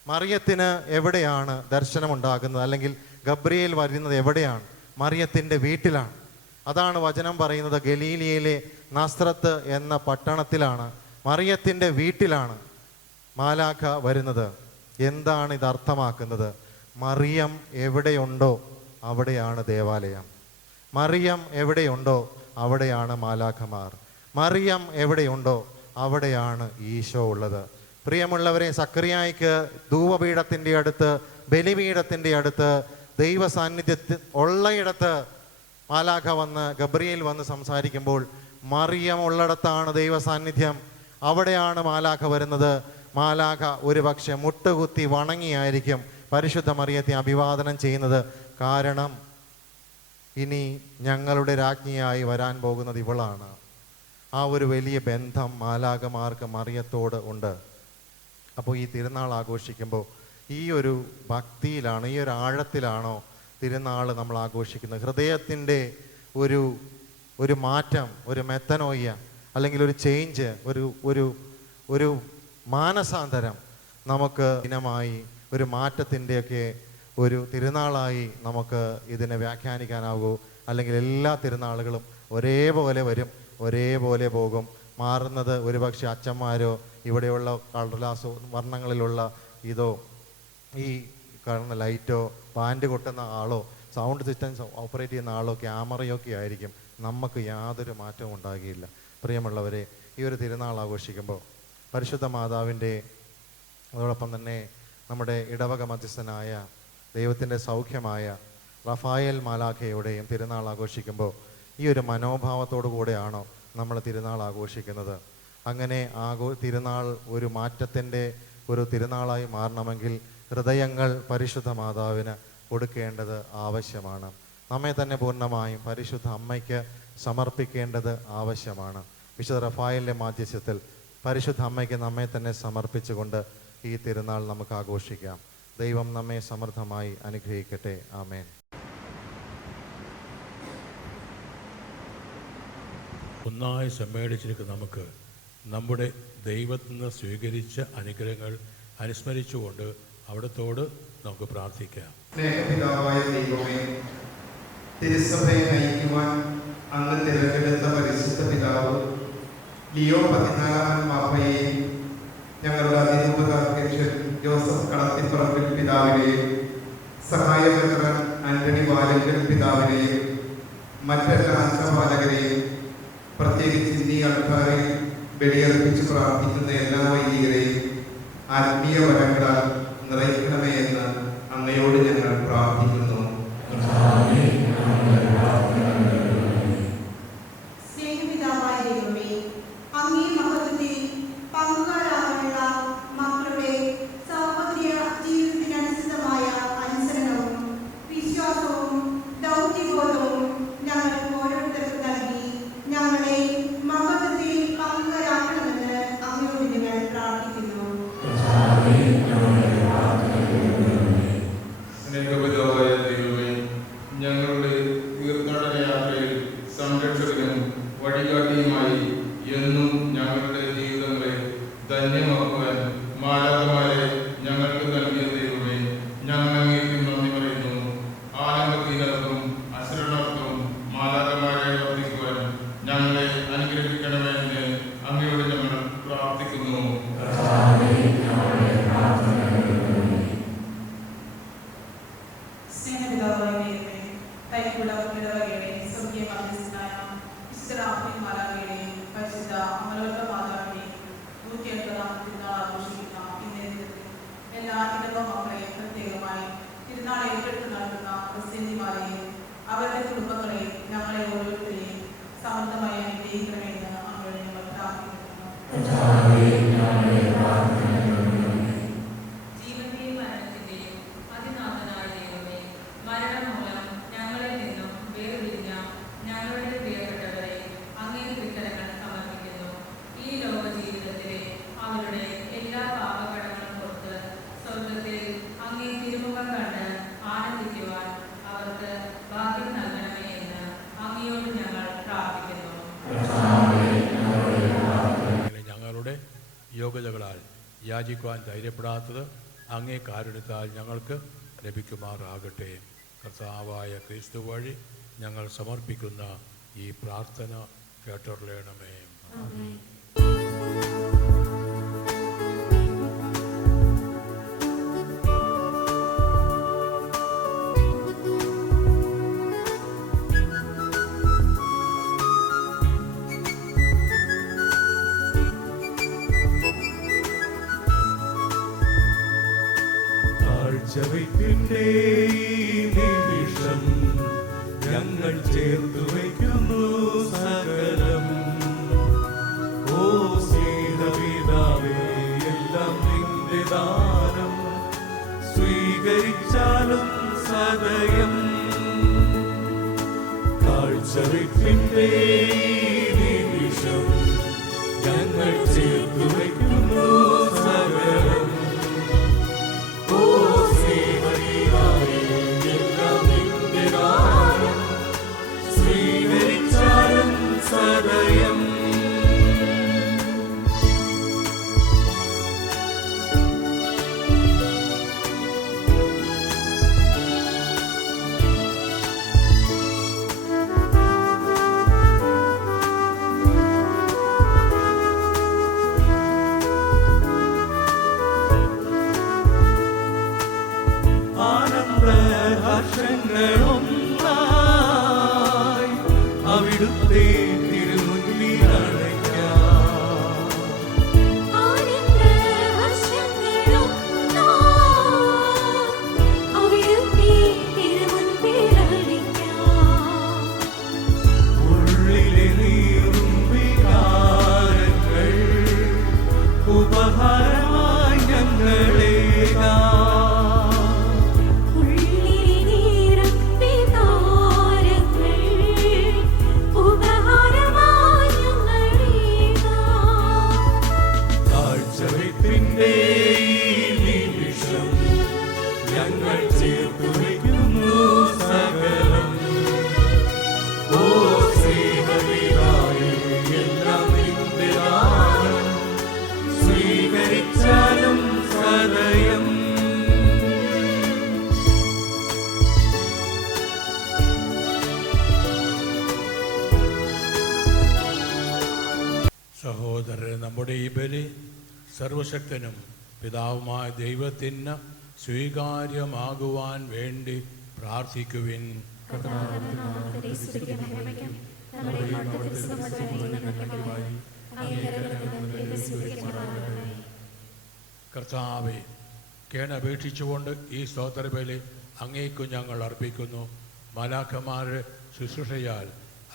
മറിയത്തിന് എവിടെയാണ് ദർശനമുണ്ടാകുന്നത്, അല്ലെങ്കിൽ ഗബ്രിയേൽ വരുന്നത് എവിടെയാണ്? മറിയത്തിൻ്റെ വീട്ടിലാണ്. അതാണ് വചനം പറയുന്നത്, ഗലീലിയയിലെ നസ്രത്ത് എന്ന പട്ടണത്തിലാണ്, മറിയത്തിൻ്റെ വീട്ടിലാണ് മാലാഖ വരുന്നത്. എന്താണ് ഇത് അർത്ഥമാക്കുന്നത്? മറിയം എവിടെയുണ്ടോ അവിടെയാണ് ദേവാലയം. മറിയം എവിടെയുണ്ടോ അവിടെയാണ് മാലാഖമാർ. മറിയം എവിടെയുണ്ടോ അവിടെയാണ് ഈശോ ഉള്ളത്. പ്രിയമുള്ളവരെ, സക്രിയായിക്ക് ധൂപപീഠത്തിൻ്റെ അടുത്ത്, ബലിപീഠത്തിൻ്റെ അടുത്ത്, ദൈവ സാന്നിധ്യത്തിൽ ഉള്ളയിടത്ത് മാലാഖ വന്ന്, ഗബ്രിയേൽ വന്ന് സംസാരിക്കുമ്പോൾ മറിയം ഉള്ളിടത്താണ് ദൈവ സാന്നിധ്യം. അവിടെയാണ് മാലാഖ വരുന്നത്. മാലാഖ ഒരുപക്ഷെ മുട്ടുകുത്തി വണങ്ങിയായിരിക്കും പരിശുദ്ധ മറിയത്തെ അഭിവാദനം ചെയ്യുന്നത്. കാരണം ഇനി ഞങ്ങളുടെ രാജ്ഞിയായി വരാൻ പോകുന്നത് ഇവളാണ്. ആ ഒരു വലിയ ബന്ധം മാലാഖമാർക്ക് മറിയത്തോട് ഉണ്ട്. അപ്പോൾ ഈ തിരുനാൾ ആഘോഷിക്കുമ്പോൾ ഈ ഒരു ഭക്തിയിലാണ്, ഈ ഒരു ആഴത്തിലാണോ തിരുനാൾ നമ്മൾ ആഘോഷിക്കുന്നത്? ഹൃദയത്തിൻ്റെ ഒരു മാറ്റം, ഒരു മെത്തനോയ്യ, അല്ലെങ്കിൽ ഒരു ചേഞ്ച്, ഒരു മാനസാന്തരം നമുക്ക് ദിനമായി, ഒരു മാറ്റത്തിൻ്റെയൊക്കെ ഒരു തിരുനാളായി നമുക്ക് ഇതിനെ വ്യാഖ്യാനിക്കാനാവൂ. അല്ലെങ്കിൽ എല്ലാ തിരുനാളുകളും ഒരേപോലെ വരും, ഒരേപോലെ പോകും. മാറുന്നത് ഒരുപക്ഷെ അച്ഛന്മാരോ ഇവിടെയുള്ള കടലാസോ വർണ്ണങ്ങളിലുള്ള ഇതോ ഈ കാണുന്ന ലൈറ്റോ ബാൻഡ് കൊട്ടുന്ന ആളോ സൗണ്ട് സിസ്റ്റംസ് ഓപ്പറേറ്റ് ചെയ്യുന്ന ആളോ ക്യാമറയോ ഒക്കെ ആയിരിക്കും. നമുക്ക് യാതൊരു മാറ്റവും ഉണ്ടാകില്ല. പ്രിയമുള്ളവരെ, ഈ ഒരു തിരുനാൾ ആഘോഷിക്കുമ്പോൾ പരിശുദ്ധ മാതാവിൻ്റെ, അതോടൊപ്പം തന്നെ നമ്മുടെ ഇടവക മധ്യസ്ഥനായ ദൈവത്തിൻ്റെ സൗഖ്യമായ റഫായേൽ മാലാഖയുടെയും തിരുനാൾ ആഘോഷിക്കുമ്പോൾ ഈ ഒരു മനോഭാവത്തോടു കൂടെയാണോ നമ്മൾ തിരുനാൾ ആഘോഷിക്കുന്നത്? അങ്ങനെ തിരുനാൾ ഒരു മാറ്റത്തിൻ്റെ ഒരു തിരുനാളായി മാറണമെങ്കിൽ ഹൃദയങ്ങൾ പരിശുദ്ധ മാതാവിന് കൊടുക്കേണ്ടത് ആവശ്യമാണ്. നമ്മെ തന്നെ പൂർണ്ണമായും പരിശുദ്ധ അമ്മയ്ക്ക് സമർപ്പിക്കേണ്ടത് ആവശ്യമാണ്. വിശുദ്ധ റഫായേലിൻ്റെ മാധ്യസ്ഥത്തിൽ പരിശുദ്ധ അമ്മയ്ക്ക് നമ്മെ തന്നെ സമർപ്പിച്ചുകൊണ്ട് ഈ തിരുനാൾ നമുക്ക് ആഘോഷിക്കാം. ദൈവം നമ്മെ സമൃദ്ധമായി അനുഗ്രഹിക്കട്ടെ. ആമേൻ. ഒന്നായി സമ്മേളിച്ചിരിക്കുന്ന നമുക്ക് നമ്മുടെ ദൈവത്തിൽ നിന്ന് സ്വീകരിച്ച അനുഗ്രഹങ്ങൾ അനുസ്മരിച്ചുകൊണ്ട് അവിടത്തോട് നമുക്ക് പ്രാർത്ഥിക്കാം. സ്നേഹപിതാവായ ദൈവമേ, തിരുസഭയെ നയിക്കുവാൻ അങ്ങ് തിരഞ്ഞെടുത്ത പരിശുദ്ധ പിതാവ് ലിയോ 14 പാപ്പയെയും ഞങ്ങളുടെ അതിരൂപത അധ്യക്ഷൻ ജോസഫ് കളത്തിപ്പറമ്പിൽ പിതാവിനെയും സഹായമെത്രാൻ ആന്റണി വാലങ്കൽ പിതാവിനെയും മറ്റെല്ലാ അംഗപാലകരെയും, പ്രത്യേകിച്ച് ഇന്നീ ആൾക്കാരെ ബലിയർപ്പിച്ച് പ്രാർത്ഥിക്കുന്ന എല്ലാ വൈദികരെയും ആത്മീയ വരങ്ങളാൽ നിറയ്ക്കണമേ എന്ന് അങ്ങയോട് ഞങ്ങൾ പ്രാർത്ഥിക്കുന്നു. സ്നേഹപിതാവായ ദൈവമേ, അങ്ങേ മഹത്വത്തിൽ പങ്കുകാരാകാനുള്ള മക്കളുടെ സൗഹൃദ ജീവിതത്തിനനുസൃതമായ അനുസരണവും വിശ്വാസവും ദൗത്യബോധവും ഞങ്ങൾ ഓരോരുത്തർക്കും നൽകി ഞങ്ങളെ മഹത്വത്തിൽ പങ്കുകാരാക്കണമെന്ന് അങ്ങയോട് ഞങ്ങൾ പ്രാർത്ഥിക്കുന്നു. സ്നേഹപിതാവായ ദൈവമേ, ഞങ്ങളുടെ തീർത്ഥാടന യാത്രയിൽ സംരക്ഷകനും വഴികാട്ടിയുമായി എന്നും ഞങ്ങളുടെ ജീവിതങ്ങളെ ധന്യമാക്കുവാൻ മാലാഖമാരെ ഞങ്ങൾക്ക് നൽകിയ ദൈവമേ, ഞങ്ങൾ അങ്ങേക്ക് നന്ദി പറയുന്നു. ആലംബഹീനർക്കും അശരണർക്കും മാലാഖമാരെ വർദ്ധിക്കുവാൻ ഞങ്ങളെ അനുഗ്രഹിക്കണമെന്ന് അങ്ങയോട് ഞങ്ങൾ പ്രാർത്ഥിക്കുന്നു. സ്നേഹപിതാവായ ദൈവമേ, തൈക്കുടം ഇടവകയുടെ സ്വർഗീയ മധ്യസ്ഥനായ വിശുദ്ധ റാഫേൽ മാലാഖയുടെയും പരിശുദ്ധ അമലോത്ഭവ മാതാവിന്റെയും 180 തിരുനാൾ ആഘോഷിക്കുന്ന ഇന്നേ ദിനത്തിൽ എല്ലാ ഇടവക മക്കളെയും, പ്രത്യേകമായി തിരുനാൾ ഏറ്റെടുത്ത് നടത്തുന്ന ക്രിസ്ത്യാനിമാരെയും അവരുടെ കുടുംബങ്ങളെയും ഞങ്ങളെ ഓരോരുത്തരെയും സമൃദ്ധമായി അനുഗ്രഹിക്കണമെന്ന് അങ്ങയോട് ഞങ്ങൾ പ്രാർത്ഥിക്കുന്നു. ജീവന്റെയും മരണത്തിന്റെയും അതിനാഥനായ ദൈവമേ, മരണം മൂലം ഞങ്ങളിൽ നിന്നും വേർപിരിഞ്ഞ ഞങ്ങളുടെ പ്രിയപ്പെട്ടവരെ അങ്ങേ തൃക്കരങ്ങൾ സമർപ്പിക്കുന്നു. ഈ ലോക ജീവിതത്തിലെ അവരുടെ എല്ലാ പാപകടങ്ങളും പുറത്ത് സ്വർഗത്തിൽ അങ്ങേ തിരുമുഖം കണ്ട് ആനന്ദിക്കുവാൻ അവർക്ക് ഭാഗ്യം നൽകണമേ എന്ന് അങ്ങയോട് ഞങ്ങൾ പ്രാർത്ഥിക്കുന്നു. ഞങ്ങളുടെ യോഗ്യതകളാൽ യാചിക്കുവാൻ ധൈര്യപ്പെടാത്തത് അങ്ങേ കാരുണ്യത്താൽ ഞങ്ങൾക്ക് ലഭിക്കുമാറാകട്ടെ. കർത്താവായ ക്രിസ്തു വഴി ഞങ്ങൾ സമർപ്പിക്കുന്ന ഈ പ്രാർത്ഥന കേട്ടറിയണമേ. കാഴ്ചവയ്പ്പിന്റെ ഈ നിമിഷം ഞങ്ങൾ ചേർത്തു വയ്ക്കുന്നു സകലം. ഓ സ്നേഹപിതാവേ, എല്ലാം നിന്റെ ദാനം സ്വീകരിച്ചാലും സദയം. കാഴ്ചവയ്പ്പിന്റെ ഈ നിമിഷം സഹോദരരെ, നമ്മുടെ ഈ ബലി സർവശക്തനും പിതാവുമായ ദൈവത്തിന് സ്വീകാര്യമാകുവാൻ വേണ്ടി പ്രാർത്ഥിക്കുവിൻ. കർത്താവെ, കേണപേക്ഷിച്ചുകൊണ്ട് ഈ സ്തോത്രബലി അങ്ങേക്കു ഞങ്ങൾ അർപ്പിക്കുന്നു. മാലാഖമാരുടെ ശുശ്രൂഷയാൽ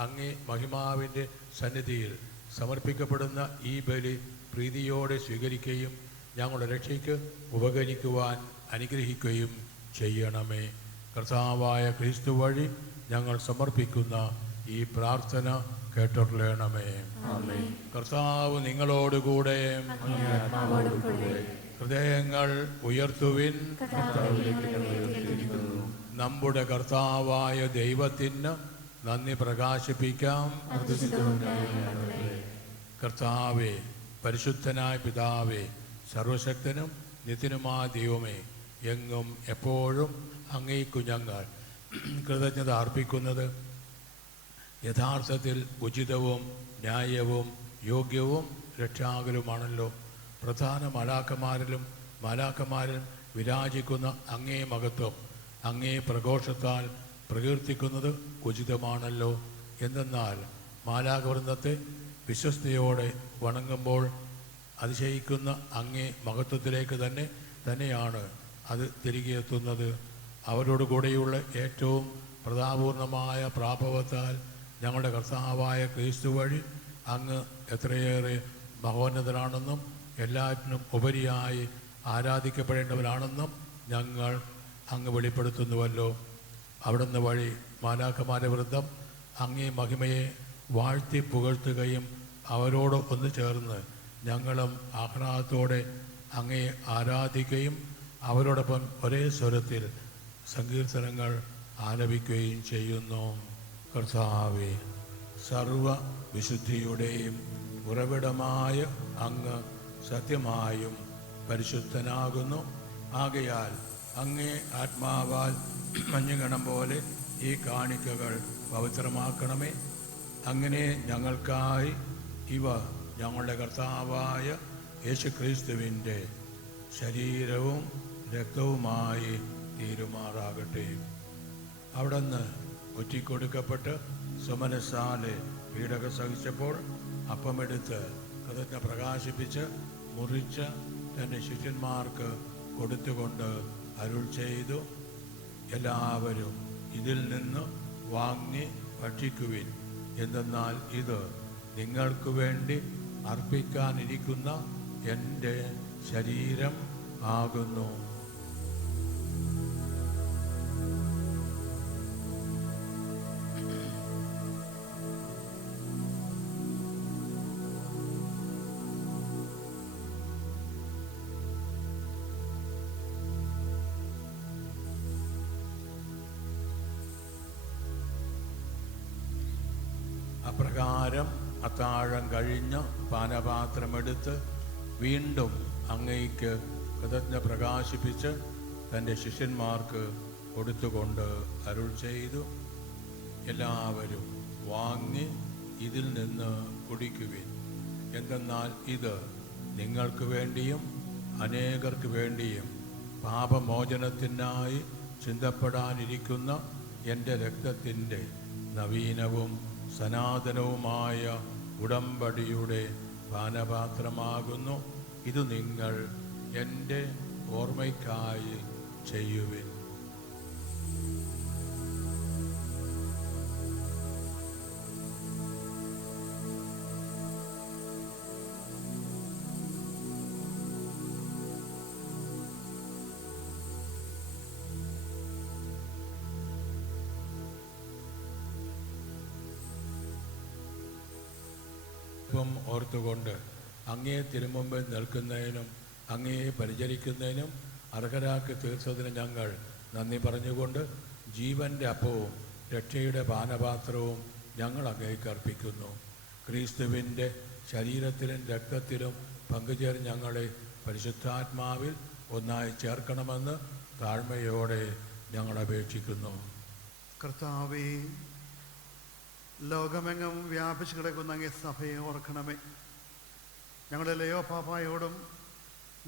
അങ്ങേ മഹിമാവിൻ്റെ സന്നിധിയിൽ സമർപ്പിക്കപ്പെടുന്ന ഈ ബലി പ്രീതിയോടെ സ്വീകരിക്കുകയും ഞങ്ങളുടെ രക്ഷയ്ക്ക് ഉപകരിക്കുവാൻ അനുഗ്രഹിക്കുകയും ചെയ്യണമേ. കർത്താവായ ക്രിസ്തു വഴി ഞങ്ങൾ സമർപ്പിക്കുന്ന ഈ പ്രാർത്ഥന കേട്ടൊള്ളണമേ. കർത്താവ് നിങ്ങളോടുകൂടെ. ഹൃദയങ്ങൾ ഉയർത്തുവിൻ. നമ്മുടെ കർത്താവായ ദൈവത്തിന് നന്ദി പ്രകാശിപ്പിക്കാം. കർത്താവേ, പരിശുദ്ധനായ പിതാവേ, സർവശക്തനും നിത്യനുമായ ദൈവമേ, എങ്ങും എപ്പോഴും അങ്ങേക്കു ഞങ്ങൾ കൃതജ്ഞത അർപ്പിക്കുന്നത് യഥാർത്ഥത്തിൽ ഉചിതവും ന്യായവും യോഗ്യവും രക്ഷാകരവുമാണല്ലോ. പ്രധാന മാലാഖമാരിലും വിരാജിക്കുന്ന അങ്ങേ മഹത്വം അങ്ങേ പ്രഘോഷത്താൽ പ്രകീർത്തിക്കുന്നത് ഉചിതമാണല്ലോ. എന്തെന്നാൽ മാലാഖവൃന്ദത്തെ വിശ്വസ്തയോടെ വണങ്ങുമ്പോൾ അതിശയിക്കുന്ന അങ്ങേ മഹത്വത്തിലേക്ക് തന്നെയാണ് അത് തിരികെ എത്തുന്നത്. അവരോട് കൂടെയുള്ള ഏറ്റവും പ്രതാപൂർണമായ പ്രാഭവത്താൽ ഞങ്ങളുടെ കർത്താവായ ക്രിസ്തു വഴി അങ്ങ് എത്രയേറെ മഹോന്നതനാണെന്നും എല്ലാറ്റിനും ഉപരിയായി ആരാധിക്കപ്പെടേണ്ടവരാണെന്നും ഞങ്ങൾ അങ്ങ് വെളിപ്പെടുത്തുന്നുവല്ലോ. അവിടുന്ന് വഴി മാലാഖമാരുടെ വൃന്ദം അങ്ങേ മഹിമയെ വാഴ്ത്തി പുകഴ്ത്തുകയും അവരോട് ഒന്നു ചേർന്ന് ഞങ്ങളും ആഹ്ലാദത്തോടെ അങ്ങേ ആരാധിക്കുകയും അവരോടൊപ്പം ഒരേ സ്വരത്തിൽ സങ്കീർത്തനങ്ങൾ ആലപിക്കുകയും ചെയ്യുന്നു. കർത്താവേ, സർവ വിശുദ്ധിയുടെയും ഉറവിടമായ അങ്ങ് സത്യമായും പരിശുദ്ധനാകുന്നു. ആകയാൽ അങ്ങേ ആത്മാവാൽ മഞ്ഞുകണം പോലെ ഈ കാണിക്കകൾ പവിത്രമാക്കണമേ. അങ്ങനെ ഞങ്ങൾക്കായി ഇവ ഞങ്ങളുടെ കർത്താവായ യേശുക്രിസ്തുവിൻ്റെ ശരീരവും രക്തവുമായി തീരുമാറാകട്ടെ. അവിടുന്ന് ഒറ്റിക്കൊടുക്കപ്പെട്ട് സുമനസ്സാലെ പീഡക സഹിച്ചപ്പോൾ അപ്പമെടുത്ത് കൃതജ്ഞ പ്രകാശിപ്പിച്ച് മുറിച്ച് തൻ്റെ ശിഷ്യന്മാർക്ക് കൊടുത്തുകൊണ്ട് അരുൾ ചെയ്തു, എല്ലാവരും ഇതിൽ നിന്ന് വാങ്ങി ഭക്ഷിക്കുവിൻ. എന്തെന്നാൽ ഇത് നിങ്ങൾക്ക് വേണ്ടി അർപ്പിക്കാനിരിക്കുന്ന എൻ്റെ ശരീരം ആകുന്നു. അപ്രകാരം അത്താഴം കഴിഞ്ഞ് പാനപാത്രമെടുത്ത് വീണ്ടും അങ്ങയ്ക്ക് കൃതജ്ഞ പ്രകാശിപ്പിച്ച് തൻ്റെ ശിഷ്യന്മാർക്ക് കൊടുത്തുകൊണ്ട് അരുൾ ചെയ്തു, എല്ലാവരും വാങ്ങി ഇതിൽ നിന്ന് കുടിക്കുവിൻ. എന്തെന്നാൽ ഇത് നിങ്ങൾക്ക് വേണ്ടിയും അനേകർക്ക് വേണ്ടിയും പാപമോചനത്തിനായി ചിന്തപ്പെടാനിരിക്കുന്ന എൻ്റെ രക്തത്തിൻ്റെ നവീനവും സനാതനവുമായ ഉടമ്പടിയുടെ പാനപാത്രമാകുന്നു. ഇത് നിങ്ങൾ എൻ്റെ ഓർമ്മയ്ക്കായി ചെയ്യുവിൻ. ഓർത്തുകൊണ്ട് അങ്ങേ തിരുമുമ്പിൽ നിൽക്കുന്നതിനും അങ്ങയെ പരിചരിക്കുന്നതിനും അർഹരാക്കി തീർച്ചതിന് ഞങ്ങൾ നന്ദി പറഞ്ഞുകൊണ്ട് ജീവൻ്റെ അപ്പവും രക്ഷയുടെ പാനപാത്രവും ഞങ്ങൾ അങ്ങേക്ക് അർപ്പിക്കുന്നു. ക്രിസ്തുവിൻ്റെ ശരീരത്തിലും രക്തത്തിലും പങ്കുചേർന്ന് ഞങ്ങളെ പരിശുദ്ധാത്മാവിൽ ഒന്നായി ചേർക്കണമെന്ന് താഴ്മയോടെ ഞങ്ങൾ അപേക്ഷിക്കുന്നു. കർത്താവേ, ലോകമെങ്ങും വ്യാപിച്ചു കിടക്കുന്ന അങ്ങേ സഭയെ ഓർക്കണമേ. ഞങ്ങളുടെ ലയോ പാപ്പായോടും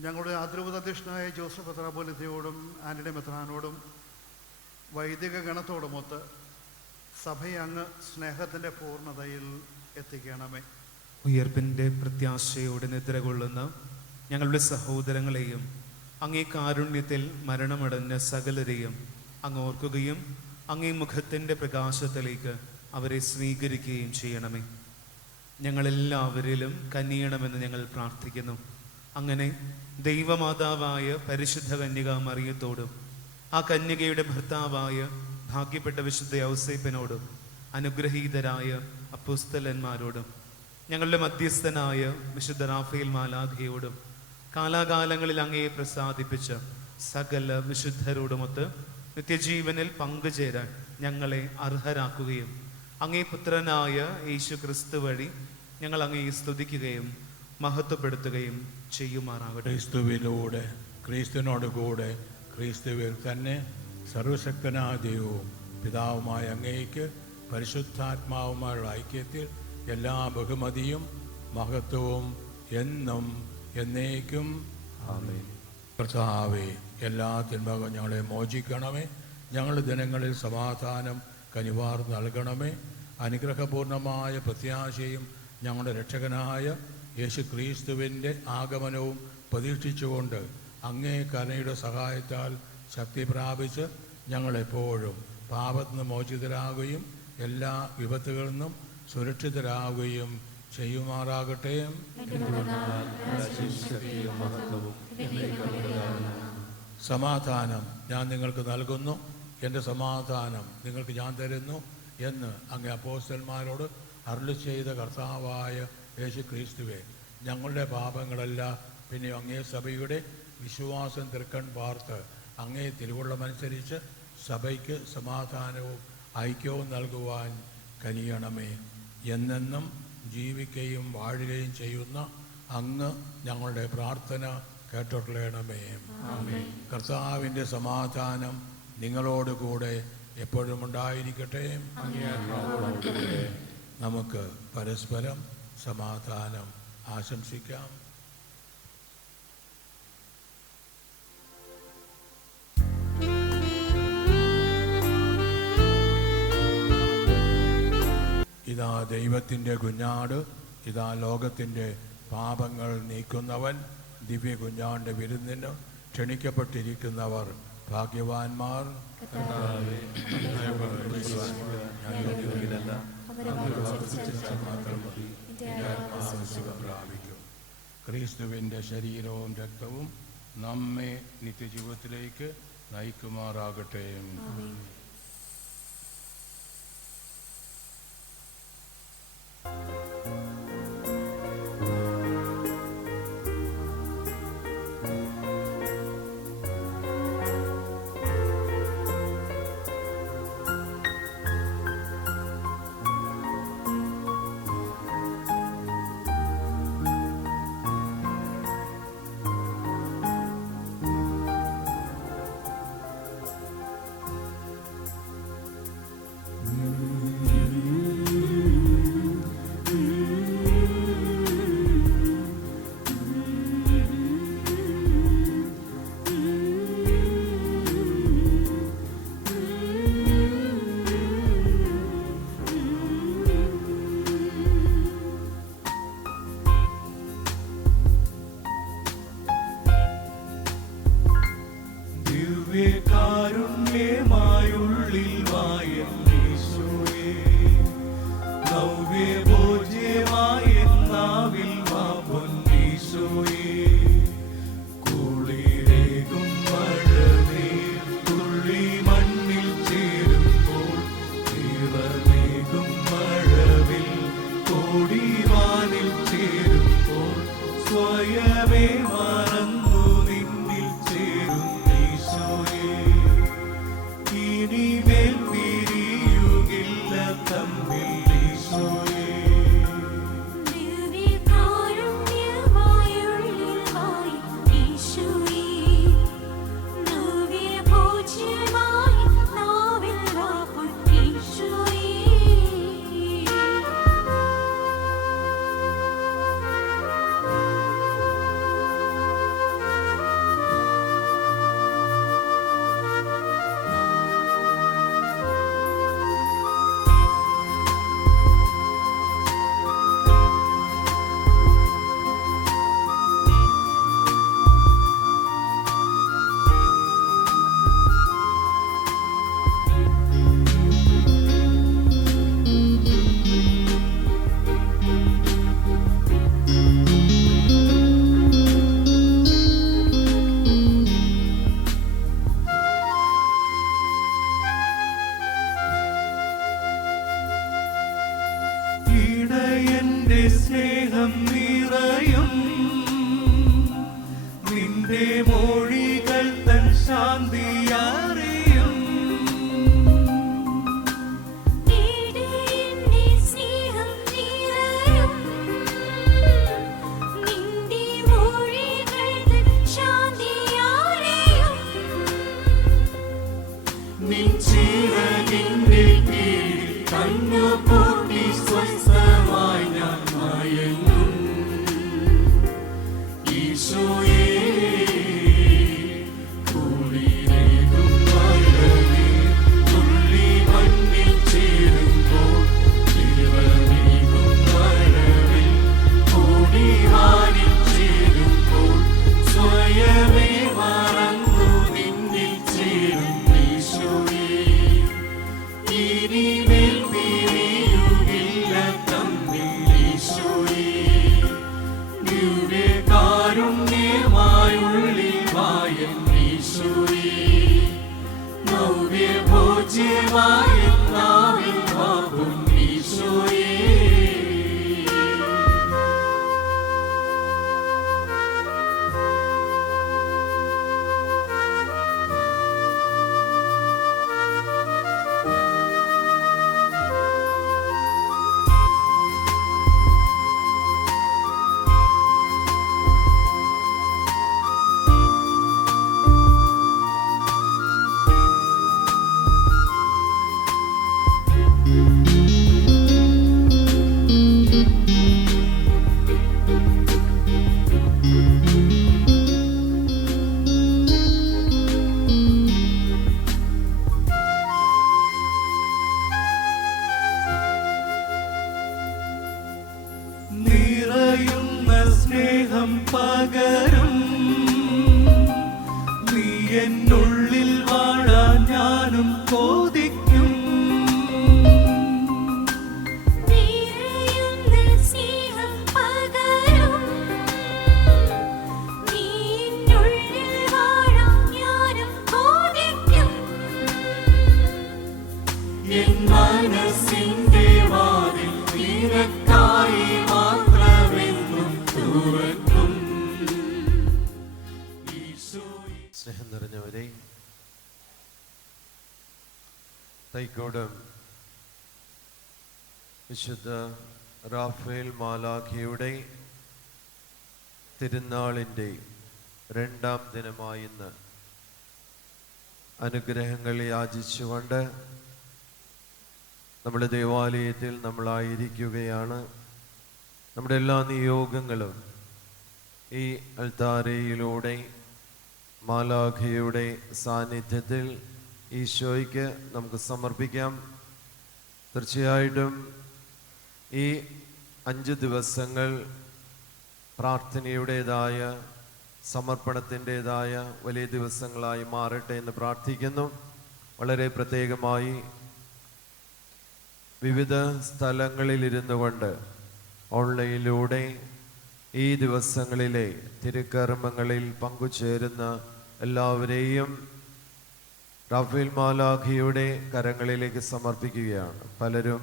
ഞങ്ങളുടെ ആദ്രൂപതധ്യക്ഷനായ ജോസഫ് മെത്രാപ്പോലിത്തയോടും ആന്റണി മെത്രാനോടും വൈദിക ഗണത്തോടുമൊത്ത് സഭയെ അങ്ങ് സ്നേഹത്തിൻ്റെ പൂർണ്ണതയിൽ എത്തിക്കണമേ. ഉയർപ്പിൻ്റെ പ്രത്യാശയോടെ നിദ്ര കൊള്ളുന്ന ഞങ്ങളുടെ സഹോദരങ്ങളെയും അങ്ങേ കാരുണ്യത്തിൽ മരണമടഞ്ഞ സകലരെയും അങ്ങ് ഓർക്കുകയും അങ്ങേ മുഖത്തിൻ്റെ പ്രകാശത്തിലേക്ക് അവരെ സ്വീകരിക്കുകയും ചെയ്യണമേ. ഞങ്ങളെല്ലാവരിലും കനിയണമെന്ന് ഞങ്ങൾ പ്രാർത്ഥിക്കുന്നു. അങ്ങനെ ദൈവമാതാവായ പരിശുദ്ധ കന്യക മറിയത്തോടും ആ കന്യകയുടെ ഭർത്താവായ ഭാഗ്യപ്പെട്ട വിശുദ്ധ ഔസേപ്പിനോടും അനുഗ്രഹീതരായ അപ്പോസ്തലന്മാരോടും ഞങ്ങളുടെ മധ്യസ്ഥനായ വിശുദ്ധ റാഫേൽ മാലാഖയോടും കാലാകാലങ്ങളിൽ അങ്ങയെ പ്രസാദിപ്പിച്ച സകല വിശുദ്ധരോടുമൊത്ത് നിത്യജീവനിൽ പങ്കുചേരാൻ ഞങ്ങളെ അർഹരാക്കുകയും അങ്ങേ പുത്രനായ യേശു ക്രിസ്തു വഴി ഞങ്ങൾ അങ്ങയെ സ്തുതിക്കുകയും മഹത്വപ്പെടുത്തുകയും ചെയ്യുമാറാകട്ടെ. ക്രിസ്തുവിലൂടെ, ക്രിസ്തുവിനോട് കൂടെ, ക്രിസ്തുവിൽ തന്നെ സർവശക്തനായ ദൈവവും പിതാവുമായ അങ്ങേക്ക് പരിശുദ്ധാത്മാവുമായുള്ള ഐക്യത്തിൽ എല്ലാ ബഹുമതിയും മഹത്വവും എന്നും എന്നേക്കും ആമേൻ. കർത്താവേ, എല്ലാ തിന്മകളും ഞങ്ങളെ മോചിക്കണമേ. ഞങ്ങളുടെ ദിനങ്ങളിൽ സമാധാനം കനിവാർ നൽകണമേ. അനുഗ്രഹപൂർണമായ പ്രത്യാശയും ഞങ്ങളുടെ രക്ഷകനായ യേശു ക്രിസ്തുവിൻ്റെ ആഗമനവും പ്രതീക്ഷിച്ചുകൊണ്ട് അങ്ങേ കരുണയുടെ സഹായത്താൽ ശക്തി പ്രാപിച്ച് ഞങ്ങളെപ്പോഴും പാപത്തിൽ നിന്ന് മോചിതരാകുകയും എല്ലാ വിപത്തുകളിൽ നിന്നും സുരക്ഷിതരാകുകയും ചെയ്യുമാറാകട്ടെ. സമാധാനം ഞാൻ നിങ്ങൾക്ക് നൽകുന്നു, എൻ്റെ സമാധാനം നിങ്ങൾക്ക് ഞാൻ തരുന്നു എന്ന് അങ്ങേ അപ്പോസ്തലന്മാരോട് അരുളി ചെയ്ത കർത്താവായ യേശു ക്രിസ്തുവേ, ഞങ്ങളുടെ പാപങ്ങളല്ല പിന്നെ അങ്ങേ സഭയുടെ വിശ്വാസം തൃക്കൺ പാർത്ത് അങ്ങേ തിരുവുള്ളമനുസരിച്ച് സഭയ്ക്ക് സമാധാനവും ഐക്യവും നൽകുവാൻ കനിയണമേ. എന്നെന്നും ജീവിക്കുകയും വാഴുകയും ചെയ്യുന്ന അങ്ങ് ഞങ്ങളുടെ പ്രാർത്ഥന കേട്ടൊള്ളണമേ. കർത്താവിൻ്റെ സമാധാനം നിങ്ങളോടുകൂടെ എപ്പോഴും ഉണ്ടായിരിക്കട്ടെ. നമുക്ക് പരസ്പരം സമാധാനം ആശംസിക്കാം. ഇതാ ദൈവത്തിൻ്റെ കുഞ്ഞാട്, ഇതാ ലോകത്തിൻ്റെ പാപങ്ങൾ നീക്കുന്നവൻ. ദിവ്യ കുഞ്ഞാണ്ട് വിരുന്നിന് ക്ഷണിക്കപ്പെട്ടിരിക്കുന്നവർ ഭാഗ്യവാന്മാർ. പ്രാപിക്കും. ക്രിസ്തുവിൻ്റെ ശരീരവും രക്തവും നമ്മെ നിത്യജീവിതത്തിലേക്ക് നയിക്കുമാറാകട്ടെ. പകരും. നീ എന്നുള്ളിൽ വാഴാൻ ഞാനും കൊതിക്കും. എൻ മനസ്സിന്റെ വാതിൽ നിനക്കായി മാത്രമെന്നും തുറക്കും. സ്നേഹം നിറഞ്ഞവരെ, തൈക്കോടം വിശുദ്ധ റാഫേൽ മാലാഖയുടെ തിരുനാളിൻ്റെ 2ാം ദിനമായി ഇന്ന് അനുഗ്രഹങ്ങൾ യാചിച്ചുകൊണ്ട് നമ്മുടെ ദേവാലയത്തിൽ നമ്മളായിരിക്കുകയാണ്. നമ്മുടെ എല്ലാ നിയോഗങ്ങളും ഈ അൾത്താരയിലൂടെ മാലാഖയുടെ സാന്നിധ്യത്തിൽ ഈശോയ്ക്ക് നമുക്ക് സമർപ്പിക്കാം. തീർച്ചയായിട്ടും ഈ 5 ദിവസങ്ങൾ പ്രാർത്ഥനയുടേതായ സമർപ്പണത്തിൻ്റെതായ വലിയ ദിവസങ്ങളായി മാറട്ടെ എന്ന് പ്രാർത്ഥിക്കുന്നു. വളരെ പ്രത്യേകമായി വിവിധ സ്ഥലങ്ങളിലിരുന്നു കൊണ്ട് ഓൺലൈനിലൂടെ ഈ ദിവസങ്ങളിലെ തിരുക്കർമ്മങ്ങളിൽ പങ്കുചേരുന്ന എല്ലാവരെയും റാഫേൽ മാലാഖയുടെ കരങ്ങളിലേക്ക് സമർപ്പിക്കുകയാണ്. പലരും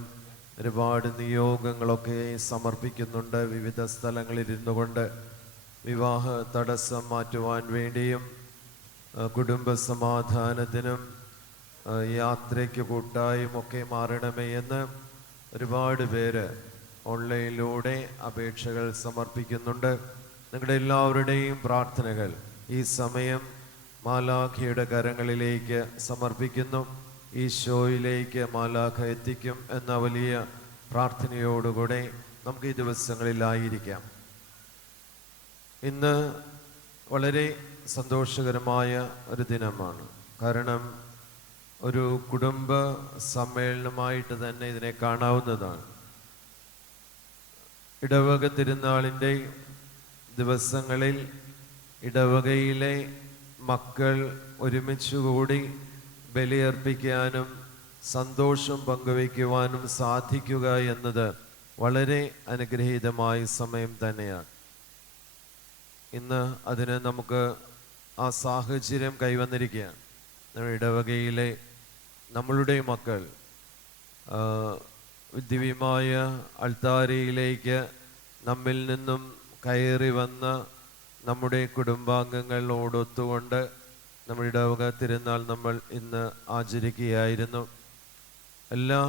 ഒരുപാട് നിയോഗങ്ങളൊക്കെ സമർപ്പിക്കുന്നുണ്ട്. വിവിധ സ്ഥലങ്ങളിലിരുന്നു കൊണ്ട് വിവാഹ തടസ്സം മാറ്റുവാൻ വേണ്ടിയും കുടുംബ സമാധാനത്തിനും യാത്രയ്ക്ക് കൂട്ടായും ഒക്കെ മാറണമേ എന്ന് ഒരുപാട് പേര് ഓൺലൈനിലൂടെ അപേക്ഷകൾ സമർപ്പിക്കുന്നുണ്ട്. നിങ്ങളുടെ എല്ലാവരുടെയും പ്രാർത്ഥനകൾ ഈ സമയം മാലാഖയുടെ കരങ്ങളിലേക്ക് സമർപ്പിക്കുന്നു. ഈശോയിലേക്ക് മാലാഖ എത്തിക്കും എന്ന വലിയ പ്രാർത്ഥനയോടുകൂടെ നമുക്ക് ഈ ദിവസങ്ങളിലായിരിക്കാം. ഇന്ന് വളരെ സന്തോഷകരമായ ഒരു ദിനമാണ്. കാരണം ഒരു കുടുംബ സമ്മേളനമായിട്ട് തന്നെ ഇതിനെ കാണാവുന്നതാണ്. ഇടവക തിരുനാളിൻ്റെ ദിവസങ്ങളിൽ ഇടവകയിലെ മക്കൾ ഒരുമിച്ചുകൂടി ബലിയർപ്പിക്കാനും സന്തോഷം പങ്കുവയ്ക്കുവാനും സാധിക്കുക എന്നത് വളരെ അനുഗ്രഹീതമായ സമയം തന്നെയാണ്. ഇന്ന് അതിന് നമുക്ക് ആ സാഹചര്യം കൈവന്നിരിക്കുകയാണ്. ഇടവകയിലെ നമ്മളുടെ മക്കൾ ദിവ്യമായ അൾത്താരയിലേക്ക് നമ്മിൽ നിന്നും കയറി വന്ന നമ്മുടെ കുടുംബാംഗങ്ങളോടൊത്തുകൊണ്ട് നമ്മുടെ ഇടവക തിരുനാൾ നമ്മൾ ഇന്ന് ആചരിക്കുകയായിരുന്നു. എല്ലാ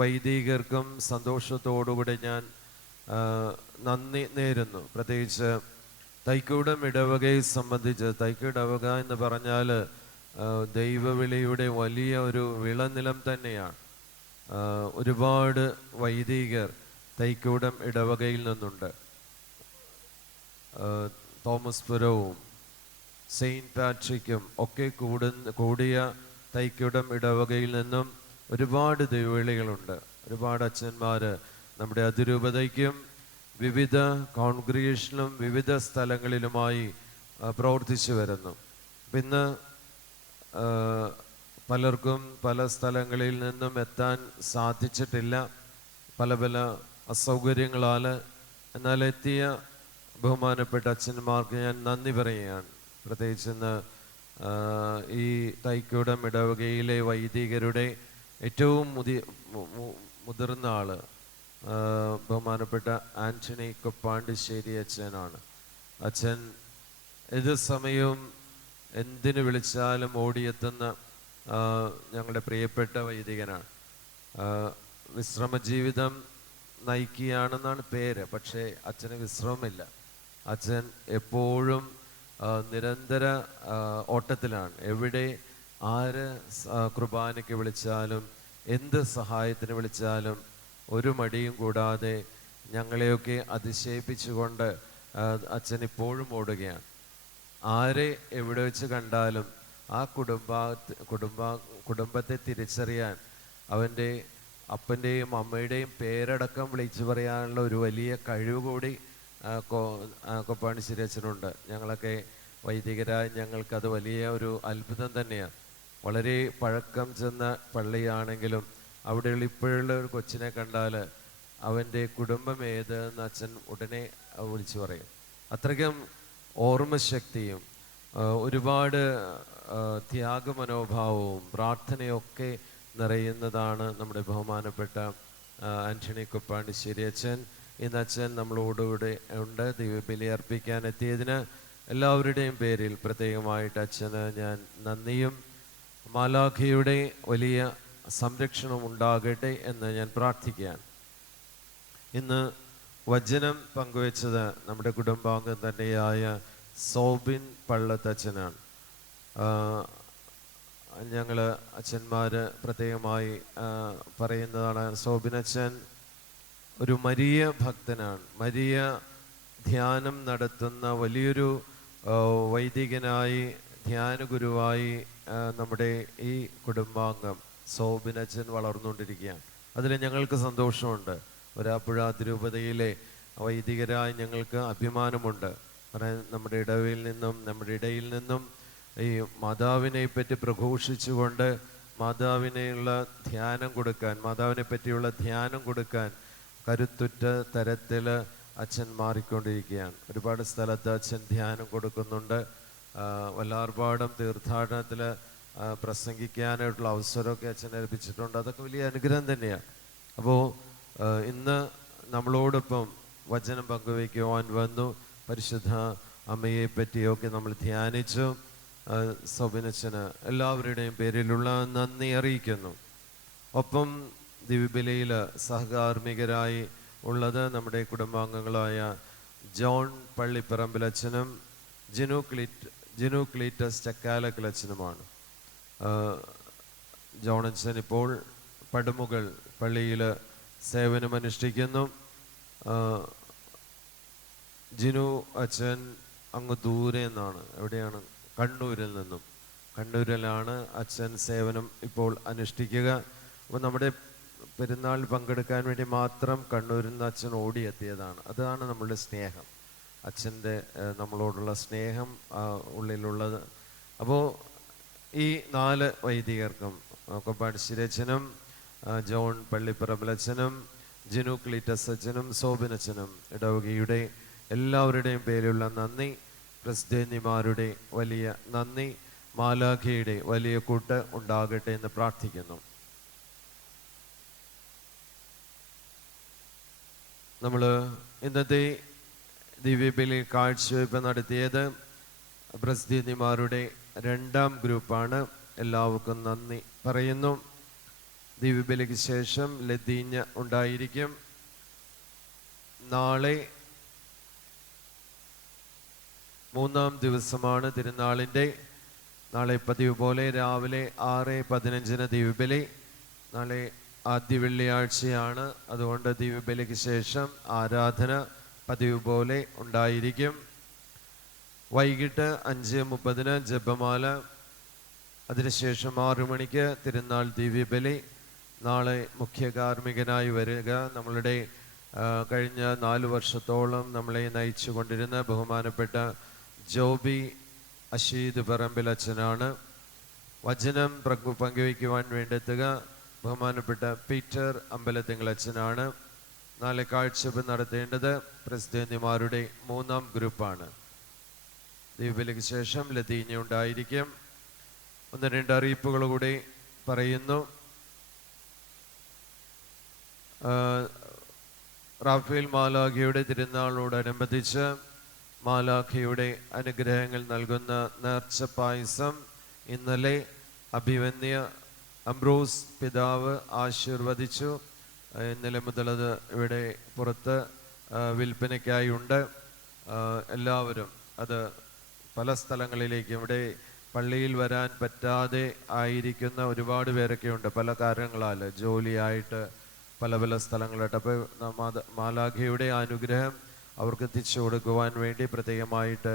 വൈദികർക്കും സന്തോഷത്തോടുകൂടി ഞാൻ നന്ദി നേരുന്നു. പ്രത്യേകിച്ച് തൈക്കൂടം ഇടവകയെ സംബന്ധിച്ച് തൈക്കൂട ഇടവക എന്ന് പറഞ്ഞാൽ ദൈവവിളിയുടെ വലിയ ഒരു വിളനിലം തന്നെയാണ്. ഒരുപാട് വൈദികർ തൈക്കൂടം ഇടവകയിൽ നിന്നുണ്ട്. തോമസ് പുരവും സെയിൻറ്റ് പാട്രിക്കും ഒക്കെ കൂടിയ തൈക്കൂടം ഇടവകയിൽ നിന്നും ഒരുപാട് ദൈവവിളികളുണ്ട്. ഒരുപാട് അച്ഛന്മാർ നമ്മുടെ അതിരൂപതയ്ക്കും വിവിധ കോൺഗ്രിഗേഷനിലും വിവിധ സ്ഥലങ്ങളിലുമായി പ്രവർത്തിച്ചു വരുന്നു. ഇന്ന് പലർക്കും പല സ്ഥലങ്ങളിൽ നിന്നും എത്താൻ സാധിച്ചിട്ടില്ല, പല പല അസൗകര്യങ്ങളാൽ. എന്നാൽ എത്തിയ ബഹുമാനപ്പെട്ട അച്ഛന്മാർക്ക് ഞാൻ നന്ദി പറയുകയാണ്. പ്രത്യേകിച്ച് ഇന്ന് ഈ തൈക്കൂടം ഇടവകയിലെ വൈദികരുടെ ഏറ്റവും മുതിർന്ന ആൾ ബഹുമാനപ്പെട്ട ആന്റണി കൊപ്പാണ്ടിശ്ശേരി അച്ഛനാണ്. അച്ഛൻ ഏത് സമയവും എന്തിനു വിളിച്ചാലും ഓടിയെത്തുന്ന ഞങ്ങളുടെ പ്രിയപ്പെട്ട വൈദികനാണ്. വിശ്രമജീവിതം നയിക്കുകയാണെന്നാണ് പേര്, പക്ഷേ അച്ഛന് വിശ്രമമില്ല. അച്ഛൻ എപ്പോഴും നിരന്തര ഓട്ടത്തിലാണ്. എവിടെ ആര് കുർബാനയ്ക്ക് വിളിച്ചാലും എന്ത് സഹായത്തിന് വിളിച്ചാലും ഒരു മടിയും കൂടാതെ ഞങ്ങളെയൊക്കെ അതിശയിപ്പിച്ചുകൊണ്ട് അച്ഛൻ ഇപ്പോഴും ഓടുകയാണ്. ആരെ എവിടെ വെച്ച് കണ്ടാലും ആ കുടുംബത്തെ തിരിച്ചറിയാൻ അവൻ്റെ അപ്പൻ്റെയും അമ്മയുടെയും പേരടക്കം വിളിച്ചു പറയാനുള്ള ഒരു വലിയ കഴിവ് കൂടി കൊപ്പാണിശ്ശേരി അച്ഛനുണ്ട്. ഞങ്ങളൊക്കെ വൈദികരായി ഞങ്ങൾക്കത് വലിയ ഒരു അത്ഭുതം തന്നെയാണ്. വളരെ പഴക്കം ചെന്ന പള്ളിയാണെങ്കിലും അവിടെയുള്ള ഇപ്പോഴുള്ള ഒരു കൊച്ചിനെ കണ്ടാൽ അവൻ്റെ കുടുംബം ഏത് എന്ന് അച്ഛൻ ഉടനെ വിളിച്ചു പറയും. അത്രയ്ക്കും ഓർമ്മശക്തിയും ഒരുപാട് ത്യാഗമനോഭാവവും പ്രാർത്ഥനയൊക്കെ നിറയുന്നതാണ് നമ്മുടെ ബഹുമാനപ്പെട്ട ആന്റണി കൊപ്പാണ്ടിശ്ശേരി അച്ഛൻ. ഇന്ന് അച്ഛൻ നമ്മളോടുകൂടെ ഉണ്ട്. ദൈവബലി അർപ്പിക്കാൻ എത്തിയതിന് എല്ലാവരുടെയും പേരിൽ പ്രത്യേകമായിട്ട് അച്ഛന് ഞാൻ നന്ദിയും മാലാഖയുടെ വലിയ സംരക്ഷണം ഉണ്ടാകട്ടെ എന്ന് ഞാൻ പ്രാർത്ഥിക്കുകയാണ്. ഇന്ന് വചനം പങ്കുവെച്ചത് നമ്മുടെ കുടുംബാംഗം തന്നെയായ സോബിൻ പള്ളത്തച്ഛനാണ്. ഞങ്ങൾ അച്ഛന്മാർ പ്രത്യേകമായി പറയുന്നതാണ്, സോബിൻ അച്ഛൻ ഒരു മരിയ ഭക്തനാണ്. മരിയ ധ്യാനം നടത്തുന്ന വലിയൊരു വൈദികനായി ധ്യാന ഗുരുവായി നമ്മുടെ ഈ കുടുംബാംഗം സോബിൻ അച്ഛൻ വളർന്നുകൊണ്ടിരിക്കുകയാണ്. അതിൽ ഞങ്ങൾക്ക് സന്തോഷമുണ്ട്. ഒരാപ്പുഴ തിരുപതിയിലെ വൈദികരായി ഞങ്ങൾക്ക് അഭിമാനമുണ്ട്. കാരണം നമ്മുടെ ഇടയിൽ നിന്നും ഈ മാതാവിനെ പറ്റി പ്രഘോഷിച്ചുകൊണ്ട് മാതാവിനെയുള്ള ധ്യാനം കൊടുക്കാൻ, മാതാവിനെ പറ്റിയുള്ള ധ്യാനം കൊടുക്കാൻ കരുത്തുറ്റ തരത്തിൽ അച്ഛൻ മാറിക്കൊണ്ടിരിക്കുകയാണ്. ഒരുപാട് സ്ഥലത്ത് അച്ഛൻ ധ്യാനം കൊടുക്കുന്നുണ്ട്. വല്ലാർപാടം തീർത്ഥാടനത്തിൽ പ്രസംഗിക്കാനായിട്ടുള്ള അവസരമൊക്കെ അച്ഛൻ ഏൽപ്പിച്ചിട്ടുണ്ട്. അതൊക്കെ വലിയ അനുഗ്രഹം തന്നെയാണ്. അപ്പോൾ ഇന്ന് നമ്മളോടൊപ്പം വചനം പങ്കുവയ്ക്കുവാൻ വന്നു. പരിശുദ്ധ അമ്മയെ പറ്റിയൊക്കെ നമ്മൾ ധ്യാനിച്ചു. സോബിനച്ഛന് എല്ലാവരുടെയും പേരിലുള്ള നന്ദി അറിയിക്കുന്നു. ഒപ്പം ദിവ്യബലിയിൽ സഹകാർമ്മികരായി ഉള്ളത് നമ്മുടെ കുടുംബാംഗങ്ങളായ ജോൺ പള്ളിപ്പറമ്പിലച്ഛനും ജിനു ക്ലീറ്റസ് ചക്കാലക്കലച്ഛനുമാണ്. ജോണച്ചൻ ഇപ്പോൾ പടുമുകൾ പള്ളിയിൽ സേവനമനുഷ്ഠിക്കുന്നു. ജിനു അച്ഛൻ അങ്ങ് ദൂരെ നിന്നാണ്, എവിടെയാണ്, കണ്ണൂരിലാണ് അച്ഛൻ സേവനം ഇപ്പോൾ അനുഷ്ഠിക്കുക. അപ്പോൾ നമ്മുടെ പെരുന്നാൾ പങ്കെടുക്കാൻ വേണ്ടി മാത്രം കണ്ണൂരിൽ നിന്ന് അച്ഛൻ ഓടിയെത്തിയതാണ്. അതാണ് നമ്മളുടെ സ്നേഹം, അച്ഛൻ്റെ നമ്മളോടുള്ള സ്നേഹം ഉള്ളിലുള്ളത്. അപ്പോൾ ഈ 4 വൈദികർക്കും കൊപ്പാണ്ടിശ്ശേരി അച്ഛനും ജോൺ പള്ളിപ്പറമ്പിലച്ഛനും ജിനു ക്ലീറ്റസ് അച്ഛനും സോബിനച്ഛനും ഇടവകയുടെ എല്ലാവരുടെയും പേരിലുള്ള നന്ദി, പ്രസിദ്ധന്യമാരുടെ വലിയ നന്ദി, മാലാഖയുടെ വലിയ കൂട്ട് ഉണ്ടാകട്ടെ എന്ന് പ്രാർത്ഥിക്കുന്നു. നമ്മൾ ഇന്നത്തെ ദിവ്യബലി കാഴ്ചവയ്പ് നടത്തിയത് പ്രസിദ്ധന്യമാരുടെ 2ാം ഗ്രൂപ്പാണ്. എല്ലാവർക്കും നന്ദി പറയുന്നു. ദിവ്യബലിക്ക് ശേഷം ലതീഞ്ഞ ഉണ്ടായിരിക്കും. നാളെ 3ാം ദിവസമാണ് തിരുനാളിൻ്റെ. നാളെ പതിവ് പോലെ രാവിലെ 6:15 ദിവ്യബലി. നാളെ ആദ്യ വെള്ളിയാഴ്ചയാണ്, അതുകൊണ്ട് ദിവ്യബലിക്ക് ശേഷം ആരാധന പതിവ് പോലെ ഉണ്ടായിരിക്കും. വൈകിട്ട് 5:30 ജപമാല. അതിനുശേഷം 6 മണിക്ക് തിരുനാൾ ദിവ്യബലി. നാളെ മുഖ്യ കാർമ്മികനായി വരിക നമ്മളുടെ കഴിഞ്ഞ 4 വർഷത്തോളം നമ്മളെ നയിച്ചു കൊണ്ടിരുന്ന ബഹുമാനപ്പെട്ട ജോബി അഷീദ് പറമ്പിലച്ഛനാണ്. വചനം പങ്കുവയ്ക്കുവാൻ വേണ്ടെത്തുക ബഹുമാനപ്പെട്ട പീറ്റർ അമ്പലത്തിങ്കളച്ഛനാണ്. നാളെ കാഴ്ചവെപ്പ് നടത്തേണ്ടത് പ്രസിദ്ധന്യമാരുടെ 3ാം ഗ്രൂപ്പാണ്. ദിവ്യബലിക്ക് ശേഷം ലതീഞ്ഞ ഉണ്ടായിരിക്കും. 1-2 അറിയിപ്പുകൾ കൂടി പറയുന്നു. റാഫേൽ മാലാഖയുടെ തിരുനാളിനോടനുബന്ധിച്ച് മാലാഖയുടെ അനുഗ്രഹങ്ങൾ നൽകുന്ന നേർച്ച പായസം ഇന്നലെ അഭിവന്യ അംബ്രോസ് പിതാവ് ആശീർവദിച്ചു. ഇന്നലെ മുതലത് ഇവിടെ പുറത്ത് വിൽപ്പനയ്ക്കായി ഉണ്ട്. എല്ലാവരും അത് പല സ്ഥലങ്ങളിലേക്കും, ഇവിടെ പള്ളിയിൽ വരാൻ പറ്റാതെ ആയിരിക്കുന്ന ഒരുപാട് പേരൊക്കെ ഉണ്ട്, പല കാരണങ്ങളാൽ ജോലിയായിട്ട് പല സ്ഥലങ്ങളായിട്ട്. അപ്പോൾ മാലാഖയുടെ അനുഗ്രഹം അവർക്ക് എത്തിച്ചു കൊടുക്കുവാൻ വേണ്ടി പ്രത്യേകമായിട്ട്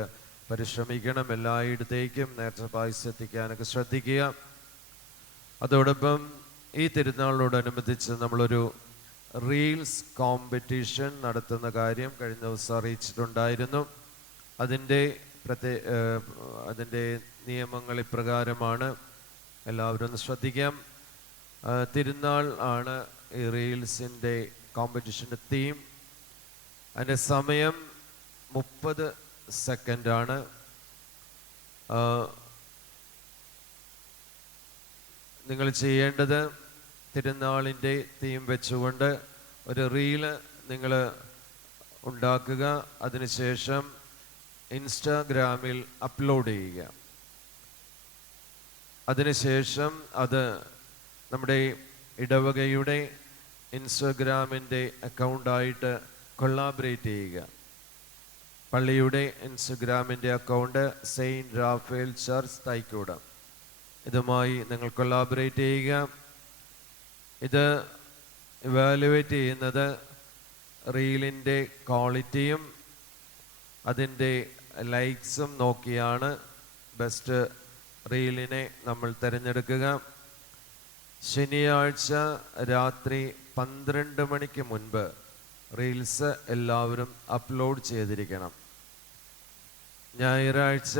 പരിശ്രമിക്കണം. എല്ലായിടത്തേക്കും നേർച്ച പായസം എത്തിക്കാനൊക്കെ ശ്രദ്ധിക്കുക. അതോടൊപ്പം ഈ തിരുനാളിനോടനുബന്ധിച്ച് നമ്മളൊരു റീൽസ് കോമ്പറ്റീഷൻ നടത്തുന്ന കാര്യം കഴിഞ്ഞ ദിവസം അറിയിച്ചിട്ടുണ്ടായിരുന്നു. അതിൻ്റെ നിയമങ്ങൾ ഇപ്രകാരമാണ്. എല്ലാവരും ഒന്ന് ശ്രദ്ധിക്കാം. തിരുനാൾ ആണ് ഈ റീൽസിൻ്റെ കോമ്പറ്റീഷൻ്റെ തീം. അതിൻ്റെ സമയം 30 സെക്കൻഡാണ്. നിങ്ങൾ ചെയ്യേണ്ടത് തിരുനാളിൻ്റെ തീം വെച്ചുകൊണ്ട് ഒരു റീല് നിങ്ങൾ ഉണ്ടാക്കുക. അതിനുശേഷം ഇൻസ്റ്റാഗ്രാമിൽ അപ്ലോഡ് ചെയ്യുക. അതിനുശേഷം അത് നമ്മുടെ ഇടവകയുടെ ഇൻസ്റ്റാഗ്രാമിൻ്റെ അക്കൗണ്ടായിട്ട് കൊളാബറേറ്റ് ചെയ്യുക. പള്ളിയുടെ ഇൻസ്റ്റഗ്രാമിൻ്റെ account Saint Raphael church Thaikoodam, ഇതുമായി നിങ്ങൾ കൊളാബറേറ്റ് ചെയ്യുക. ഇത് ഇവാലുവേറ്റ് ചെയ്യുന്നത് റീലിൻ്റെ ക്വാളിറ്റിയും അതിൻ്റെ ലൈക്സും നോക്കിയാണ് ബെസ്റ്റ് റീലിനെ നമ്മൾ തിരഞ്ഞെടുക്കുക. ശനിയാഴ്ച രാത്രി 12 മണിക്ക് മുൻപ് റീൽസ് എല്ലാവരും അപ്ലോഡ് ചെയ്തിരിക്കണം. ഞായറാഴ്ച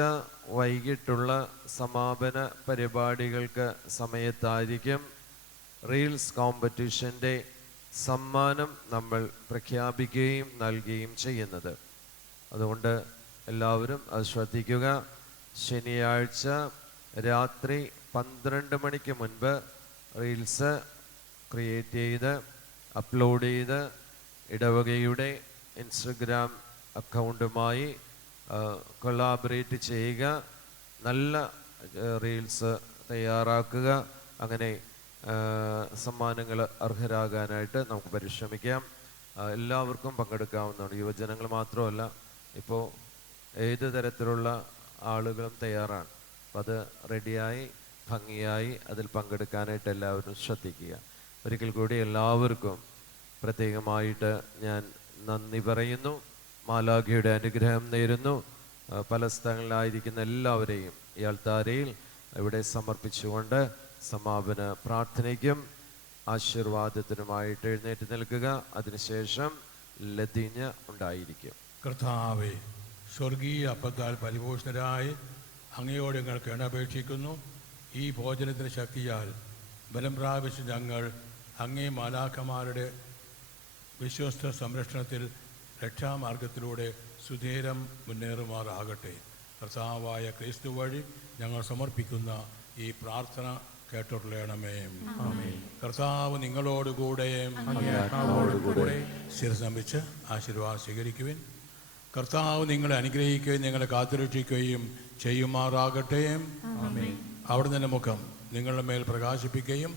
വൈകിട്ടുള്ള സമാപന പരിപാടികൾക്ക് സമയത്തായിരിക്കും റീൽസ് കോമ്പറ്റീഷൻ്റെ സമ്മാനം നമ്മൾ പ്രഖ്യാപിക്കുകയും നൽകുകയും ചെയ്യുന്നത്. അതുകൊണ്ട് എല്ലാവരും അത് ശ്രദ്ധിക്കുക. ശനിയാഴ്ച രാത്രി 12 മണിക്ക് മുൻപ് റീൽസ് ക്രിയേറ്റ് ചെയ്ത് അപ്ലോഡ് ചെയ്ത് ഇടവകയുടെ ഇൻസ്റ്റഗ്രാം അക്കൗണ്ടുമായി കൊളാബറേറ്റ് ചെയ്യുക. നല്ല റീൽസ് തയ്യാറാക്കുക. അങ്ങനെ സമ്മാനങ്ങൾ അർഹരാകാനായിട്ട് നമുക്ക് പരിശ്രമിക്കാം. എല്ലാവർക്കും പങ്കെടുക്കാവുന്നതാണ്. യുവജനങ്ങൾ മാത്രമല്ല, ഇപ്പോൾ ഏത് തരത്തിലുള്ള ആളുകളും തയ്യാറാണ്. അപ്പം അത് റെഡിയായി ഭംഗിയായി അതിൽ പങ്കെടുക്കാനായിട്ട് എല്ലാവരും ശ്രദ്ധിക്കുക. ഒരിക്കൽ കൂടി എല്ലാവർക്കും പ്രത്യേകമായിട്ട് ഞാൻ നന്ദി പറയുന്നു. മാലാഖയുടെ അനുഗ്രഹം നേരുന്നു. പല സ്ഥലങ്ങളിലായിരിക്കുന്ന എല്ലാവരെയും ഈ അൾത്താരയിൽ ഇവിടെ സമർപ്പിച്ചുകൊണ്ട് സമാപന പ്രാർത്ഥനയ്ക്കും ആശീർവാദത്തിനുമായിട്ട് എഴുന്നേറ്റ് നിൽക്കുക. അതിനുശേഷം ലതീഞ്ഞ ഉണ്ടായിരിക്കും. കർത്താവേ, സ്വർഗീയ അപ്പത്താൽ പരിപോഷണരായി അങ്ങയോട് ഞങ്ങൾ കേണപേക്ഷിക്കുന്നു. ഈ ഭോജനത്തിന് ശക്തിയാൽ ബലം പ്രാപിച്ച ഞങ്ങൾ അങ്ങേ മാലാഖമാരുടെ വിശ്വസ്ത സംരക്ഷണത്തിൽ രക്ഷാമാർഗത്തിലൂടെ സുധീരം മുന്നേറുമാറാകട്ടെ. കർത്താവായ ക്രിസ്തു വഴി ഞങ്ങൾ സമർപ്പിക്കുന്ന ഈ പ്രാർത്ഥന കേട്ടുള്ളണമേ. കർത്താവ് നിങ്ങളോടുകൂടെ ശിരസംബിച്ച് ആശീർവാദം സ്വീകരിക്കുവിൻ. കർത്താവ് നിങ്ങളെ അനുഗ്രഹിക്കുകയും നിങ്ങളെ കാത്തുരക്ഷിക്കുകയും ചെയ്യുമാറാകട്ടെ. അവിടുന്ന് മുഖം നിങ്ങളുടെ മേൽ പ്രകാശിപ്പിക്കുകയും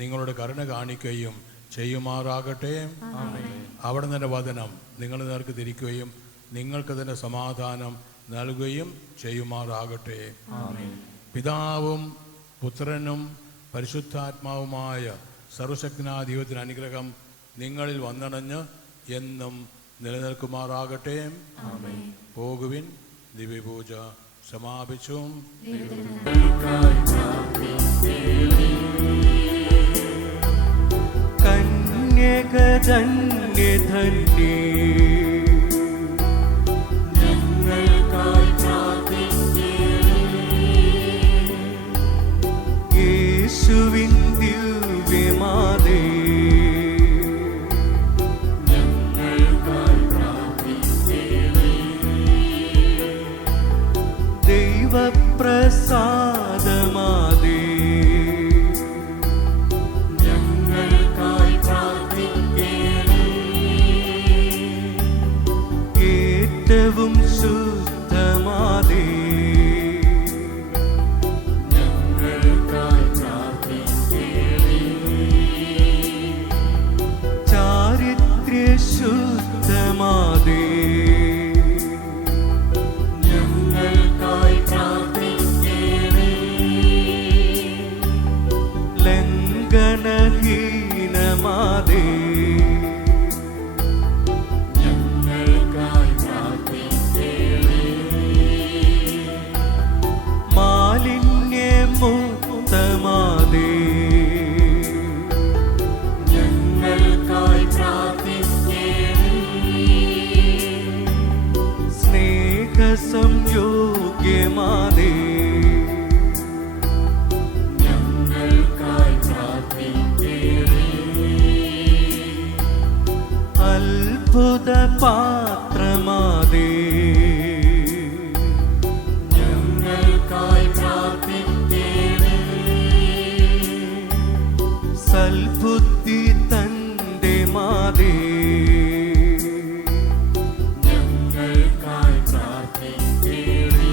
നിങ്ങളുടെ കരുണ കാണിക്കുകയും ചെയ്യുമാറാകട്ടെ. അവിടുന്ന് വചനം നിങ്ങളുടെ നേർക്ക് തിരിക്കുകയും നിങ്ങൾക്ക് തന്നെ സമാധാനം നൽകുകയും ചെയ്യുമാറാകട്ടെ. പിതാവും പുത്രനും പരിശുദ്ധാത്മാവുമായ സർവശക്തനായ ദൈവത്തിന് അനുഗ്രഹം നിങ്ങളിൽ വന്നണഞ്ഞ് എന്നും നിലനിൽക്കുമാറാകട്ടെ. പോകുവിൻ. ദിവ്യപൂജ സമാപിച്ചു. കന്യകധന്യധന്യേ ഞങ്ങൾക്കായി യേശുവിൻ ദിവ്യമാതേ ഞങ്ങൾക്കായി പ്രാർത്ഥിക്കണേ. ദൈവപ്രസാദമാതേ ഞങ്ങൾക്കായി പ്രാർത്ഥിക്കണേ. ഏറ്റവും ശുദ്ധമാതേ ശുദ്ധമാതേ ഞങ്ങൾക്കായി പ്രാർത്ഥിക്കണേ. സംയോഗ്യമാതേ ഞങ്ങൾക്കായി പ്രാർത്ഥിക്കണമേ. അത്ഭുത പാത്രമാതേ ഞങ്ങൾക്കായി പ്രാർത്ഥിക്കണമേ. സൽബുദ്ധി തന്റെ മാതേ ഞങ്ങൾക്കായി പ്രാർത്ഥിക്കണമേ.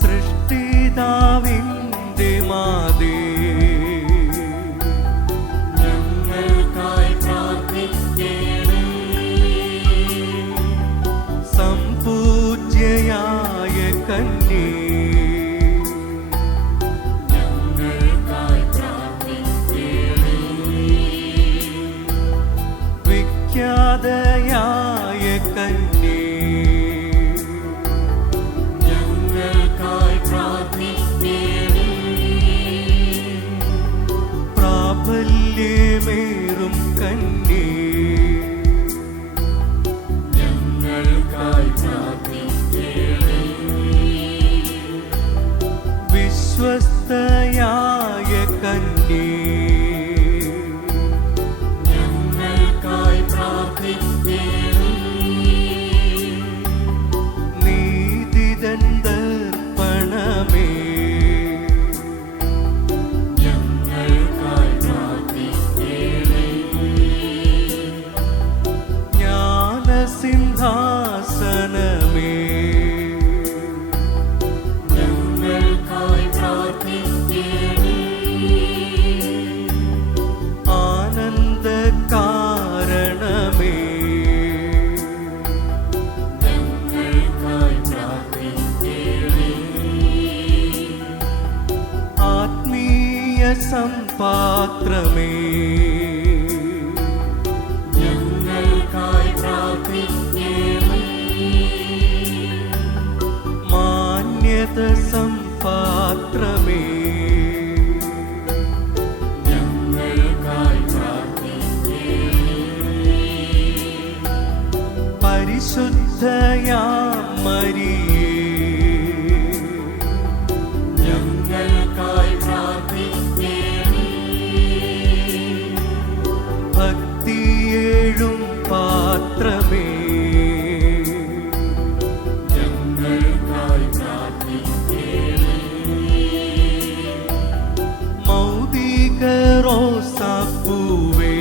സൃഷ്ടിതാവിന്റെ മാതേ ഞങ്ങൾക്കായി പ്രാർത്ഥിക്കണമേ. സംപൂജ്യയായ കന്യേ ഞങ്ങൾക്കായി പ്രാർത്ഥിക്കണമേ. വിഖ്യാതയായ കന്യേ ഞങ്ങൾക്കായി പ്രാർത്ഥിക്കണമേ. പ്രാബല്യമേറും കന്യേ ഞങ്ങൾക്കായി പ്രാർത്ഥിക്കണമേ. വിശ്വസ്തയായ കന്യേ ഞങ്ങൾക്കായി പ്രാർത്ഥിക്കണമേ. നീതിദണ്ഡർപ്പണമേ ഞങ്ങൾക്കായി പ്രാർത്ഥിക്കണമേ. ജ്ഞാനസിംഹാസനമേ ഞങ്ങൾക്കായി പ്രാർത്ഥിക്കണമേ. ആനന്ദകാരണമേ ഞങ്ങൾക്കായി പ്രാർത്ഥിക്കണമേ. ആത്മീയ സംപാത്രമേ ഞങ്ങൾക്കായി പ്രാർത്ഥിക്കണമേ. മാന്യത സംപാത്രമേ ഞങ്ങൾക്കായി പ്രാർത്ഥിക്കണമേ. പരിശുദ്ധയാം മരിയേ ഞങ്ങൾക്കായി പ്രാർത്ഥിക്കണമേ. ഭക്തിയേഴും പാത്രമേ ഞങ്ങൾക്കായി പ്രാർത്ഥിക്കണമേ. മൗദിക റോസാപ്പൂവേ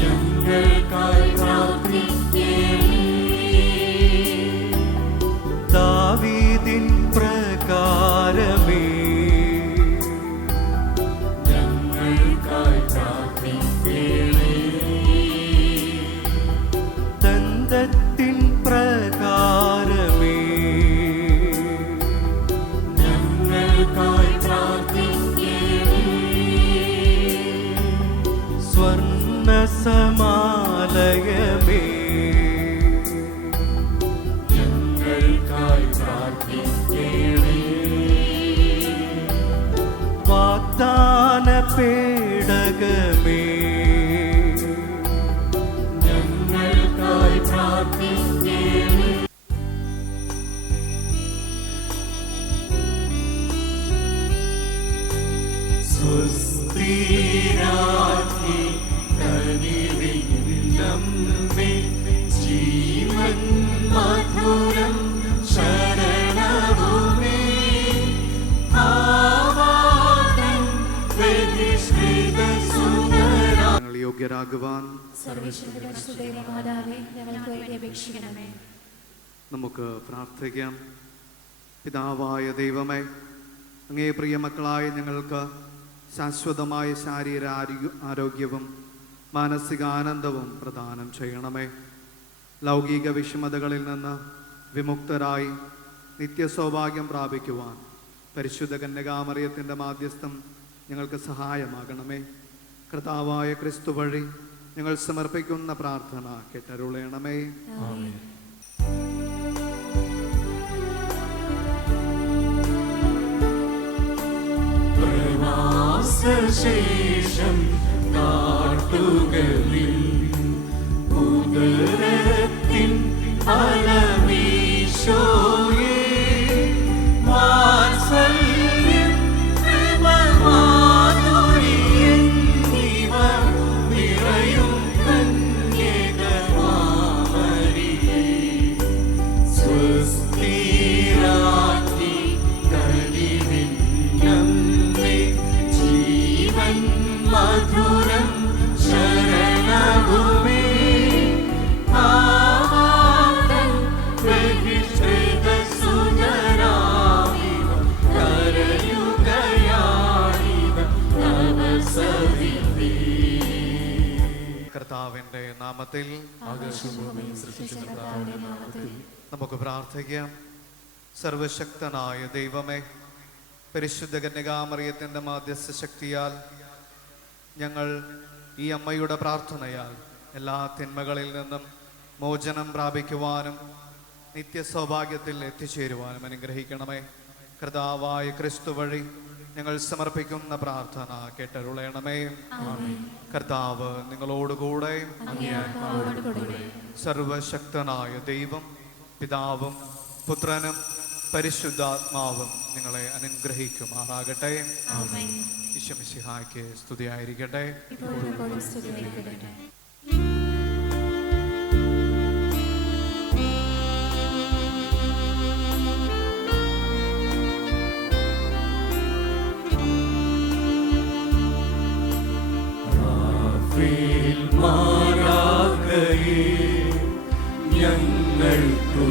ഞങ്ങൾക്കായി പ്രാർത്ഥിക്കണമേ. ദാവീദിൻ പ്രകാരമേ ഞങ്ങൾക്കായി പ്രാർത്ഥിക്കണമേ. ദന്തത്തിൻ പ്രകാരമേ ഞങ്ങൾക്കായി പ്രാർത്ഥിക്കണമേ. സ്വർണ്ണസമാലയമേ ഞങ്ങൾക്കായി പ്രാർത്ഥിക്കണമേ. വാഗ്ദാന പേടകമേ ഞങ്ങൾക്കായി പ്രാർത്ഥിക്കണമേ. സ്വസ്തിരാജ്ഞി കനിവില്ലമ്മേ ജീവൻ മധുരം ശരണവുമേ. ഭാവാതൻ വ്യതിശ്രിത സുന്ദരാ ഞങ്ങൾ യോഗ്യരാകുവാൻ മാതാവേ ഞങ്ങൾക്ക് വേണ്ടി അപേക്ഷിക്കണമേ. നമുക്ക് പ്രാർത്ഥിക്കാം. പിതാവായ ദൈവമേ, അങ്ങേ പ്രിയ മക്കളായ ഞങ്ങൾക്ക് ശാശ്വതമായ ശാരീര ആരോഗ്യവും മാനസികാനന്ദവും പ്രദാനം ചെയ്യണമേ. ലൗകിക വിഷമതകളിൽ നിന്ന് വിമുക്തരായി നിത്യസൗഭാഗ്യം പ്രാപിക്കുവാൻ പരിശുദ്ധ കന്യകാമറിയത്തിൻ്റെ മാധ്യസ്ഥം ഞങ്ങൾക്ക് സഹായമാകണമേ. കർത്താവായ ക്രിസ്തു വഴി ഞങ്ങൾ സമർപ്പിക്കുന്ന പ്രാർത്ഥന കേട്ടരുളയണമേ. ശേഷം കാട്ടുകളിൽ ഉദര നാമത്തിൽ ആകാശഭൂമിയും സൃഷ്ടിച്ച കർത്താവിന്റെ നാമത്തിൽ നമുക്ക് പ്രാർത്ഥിക്കാം. സർവശക്തനായ ദൈവമേ, പരിശുദ്ധ കന്യകാമറിയത്തിൻ്റെ മാധ്യസ്ഥ ശക്തിയാൽ ഞങ്ങൾ ഈ അമ്മയുടെ പ്രാർത്ഥനയാൽ എല്ലാ തിന്മകളിൽ നിന്നും മോചനം പ്രാപിക്കുവാനും നിത്യസൗഭാഗ്യത്തിൽ എത്തിച്ചേരുവാനും അനുഗ്രഹിക്കണമേ. കർത്താവായ ക്രിസ്തു വഴി ഞങ്ങൾ സമർപ്പിക്കുന്ന പ്രാർത്ഥന കേട്ടരുളയണമേ. കർത്താവ് നിങ്ങളോടുകൂടെ. സർവശക്തനായ ദൈവം പിതാവും പുത്രനും പരിശുദ്ധാത്മാവും നിങ്ങളെ അനുഗ്രഹിക്കുമാറാകട്ടെ. ഈശോമിശിഹായ്ക്ക് സ്തുതിയായിരിക്കട്ടെ. മാറാകയെ ഞങ്ങൾക്കു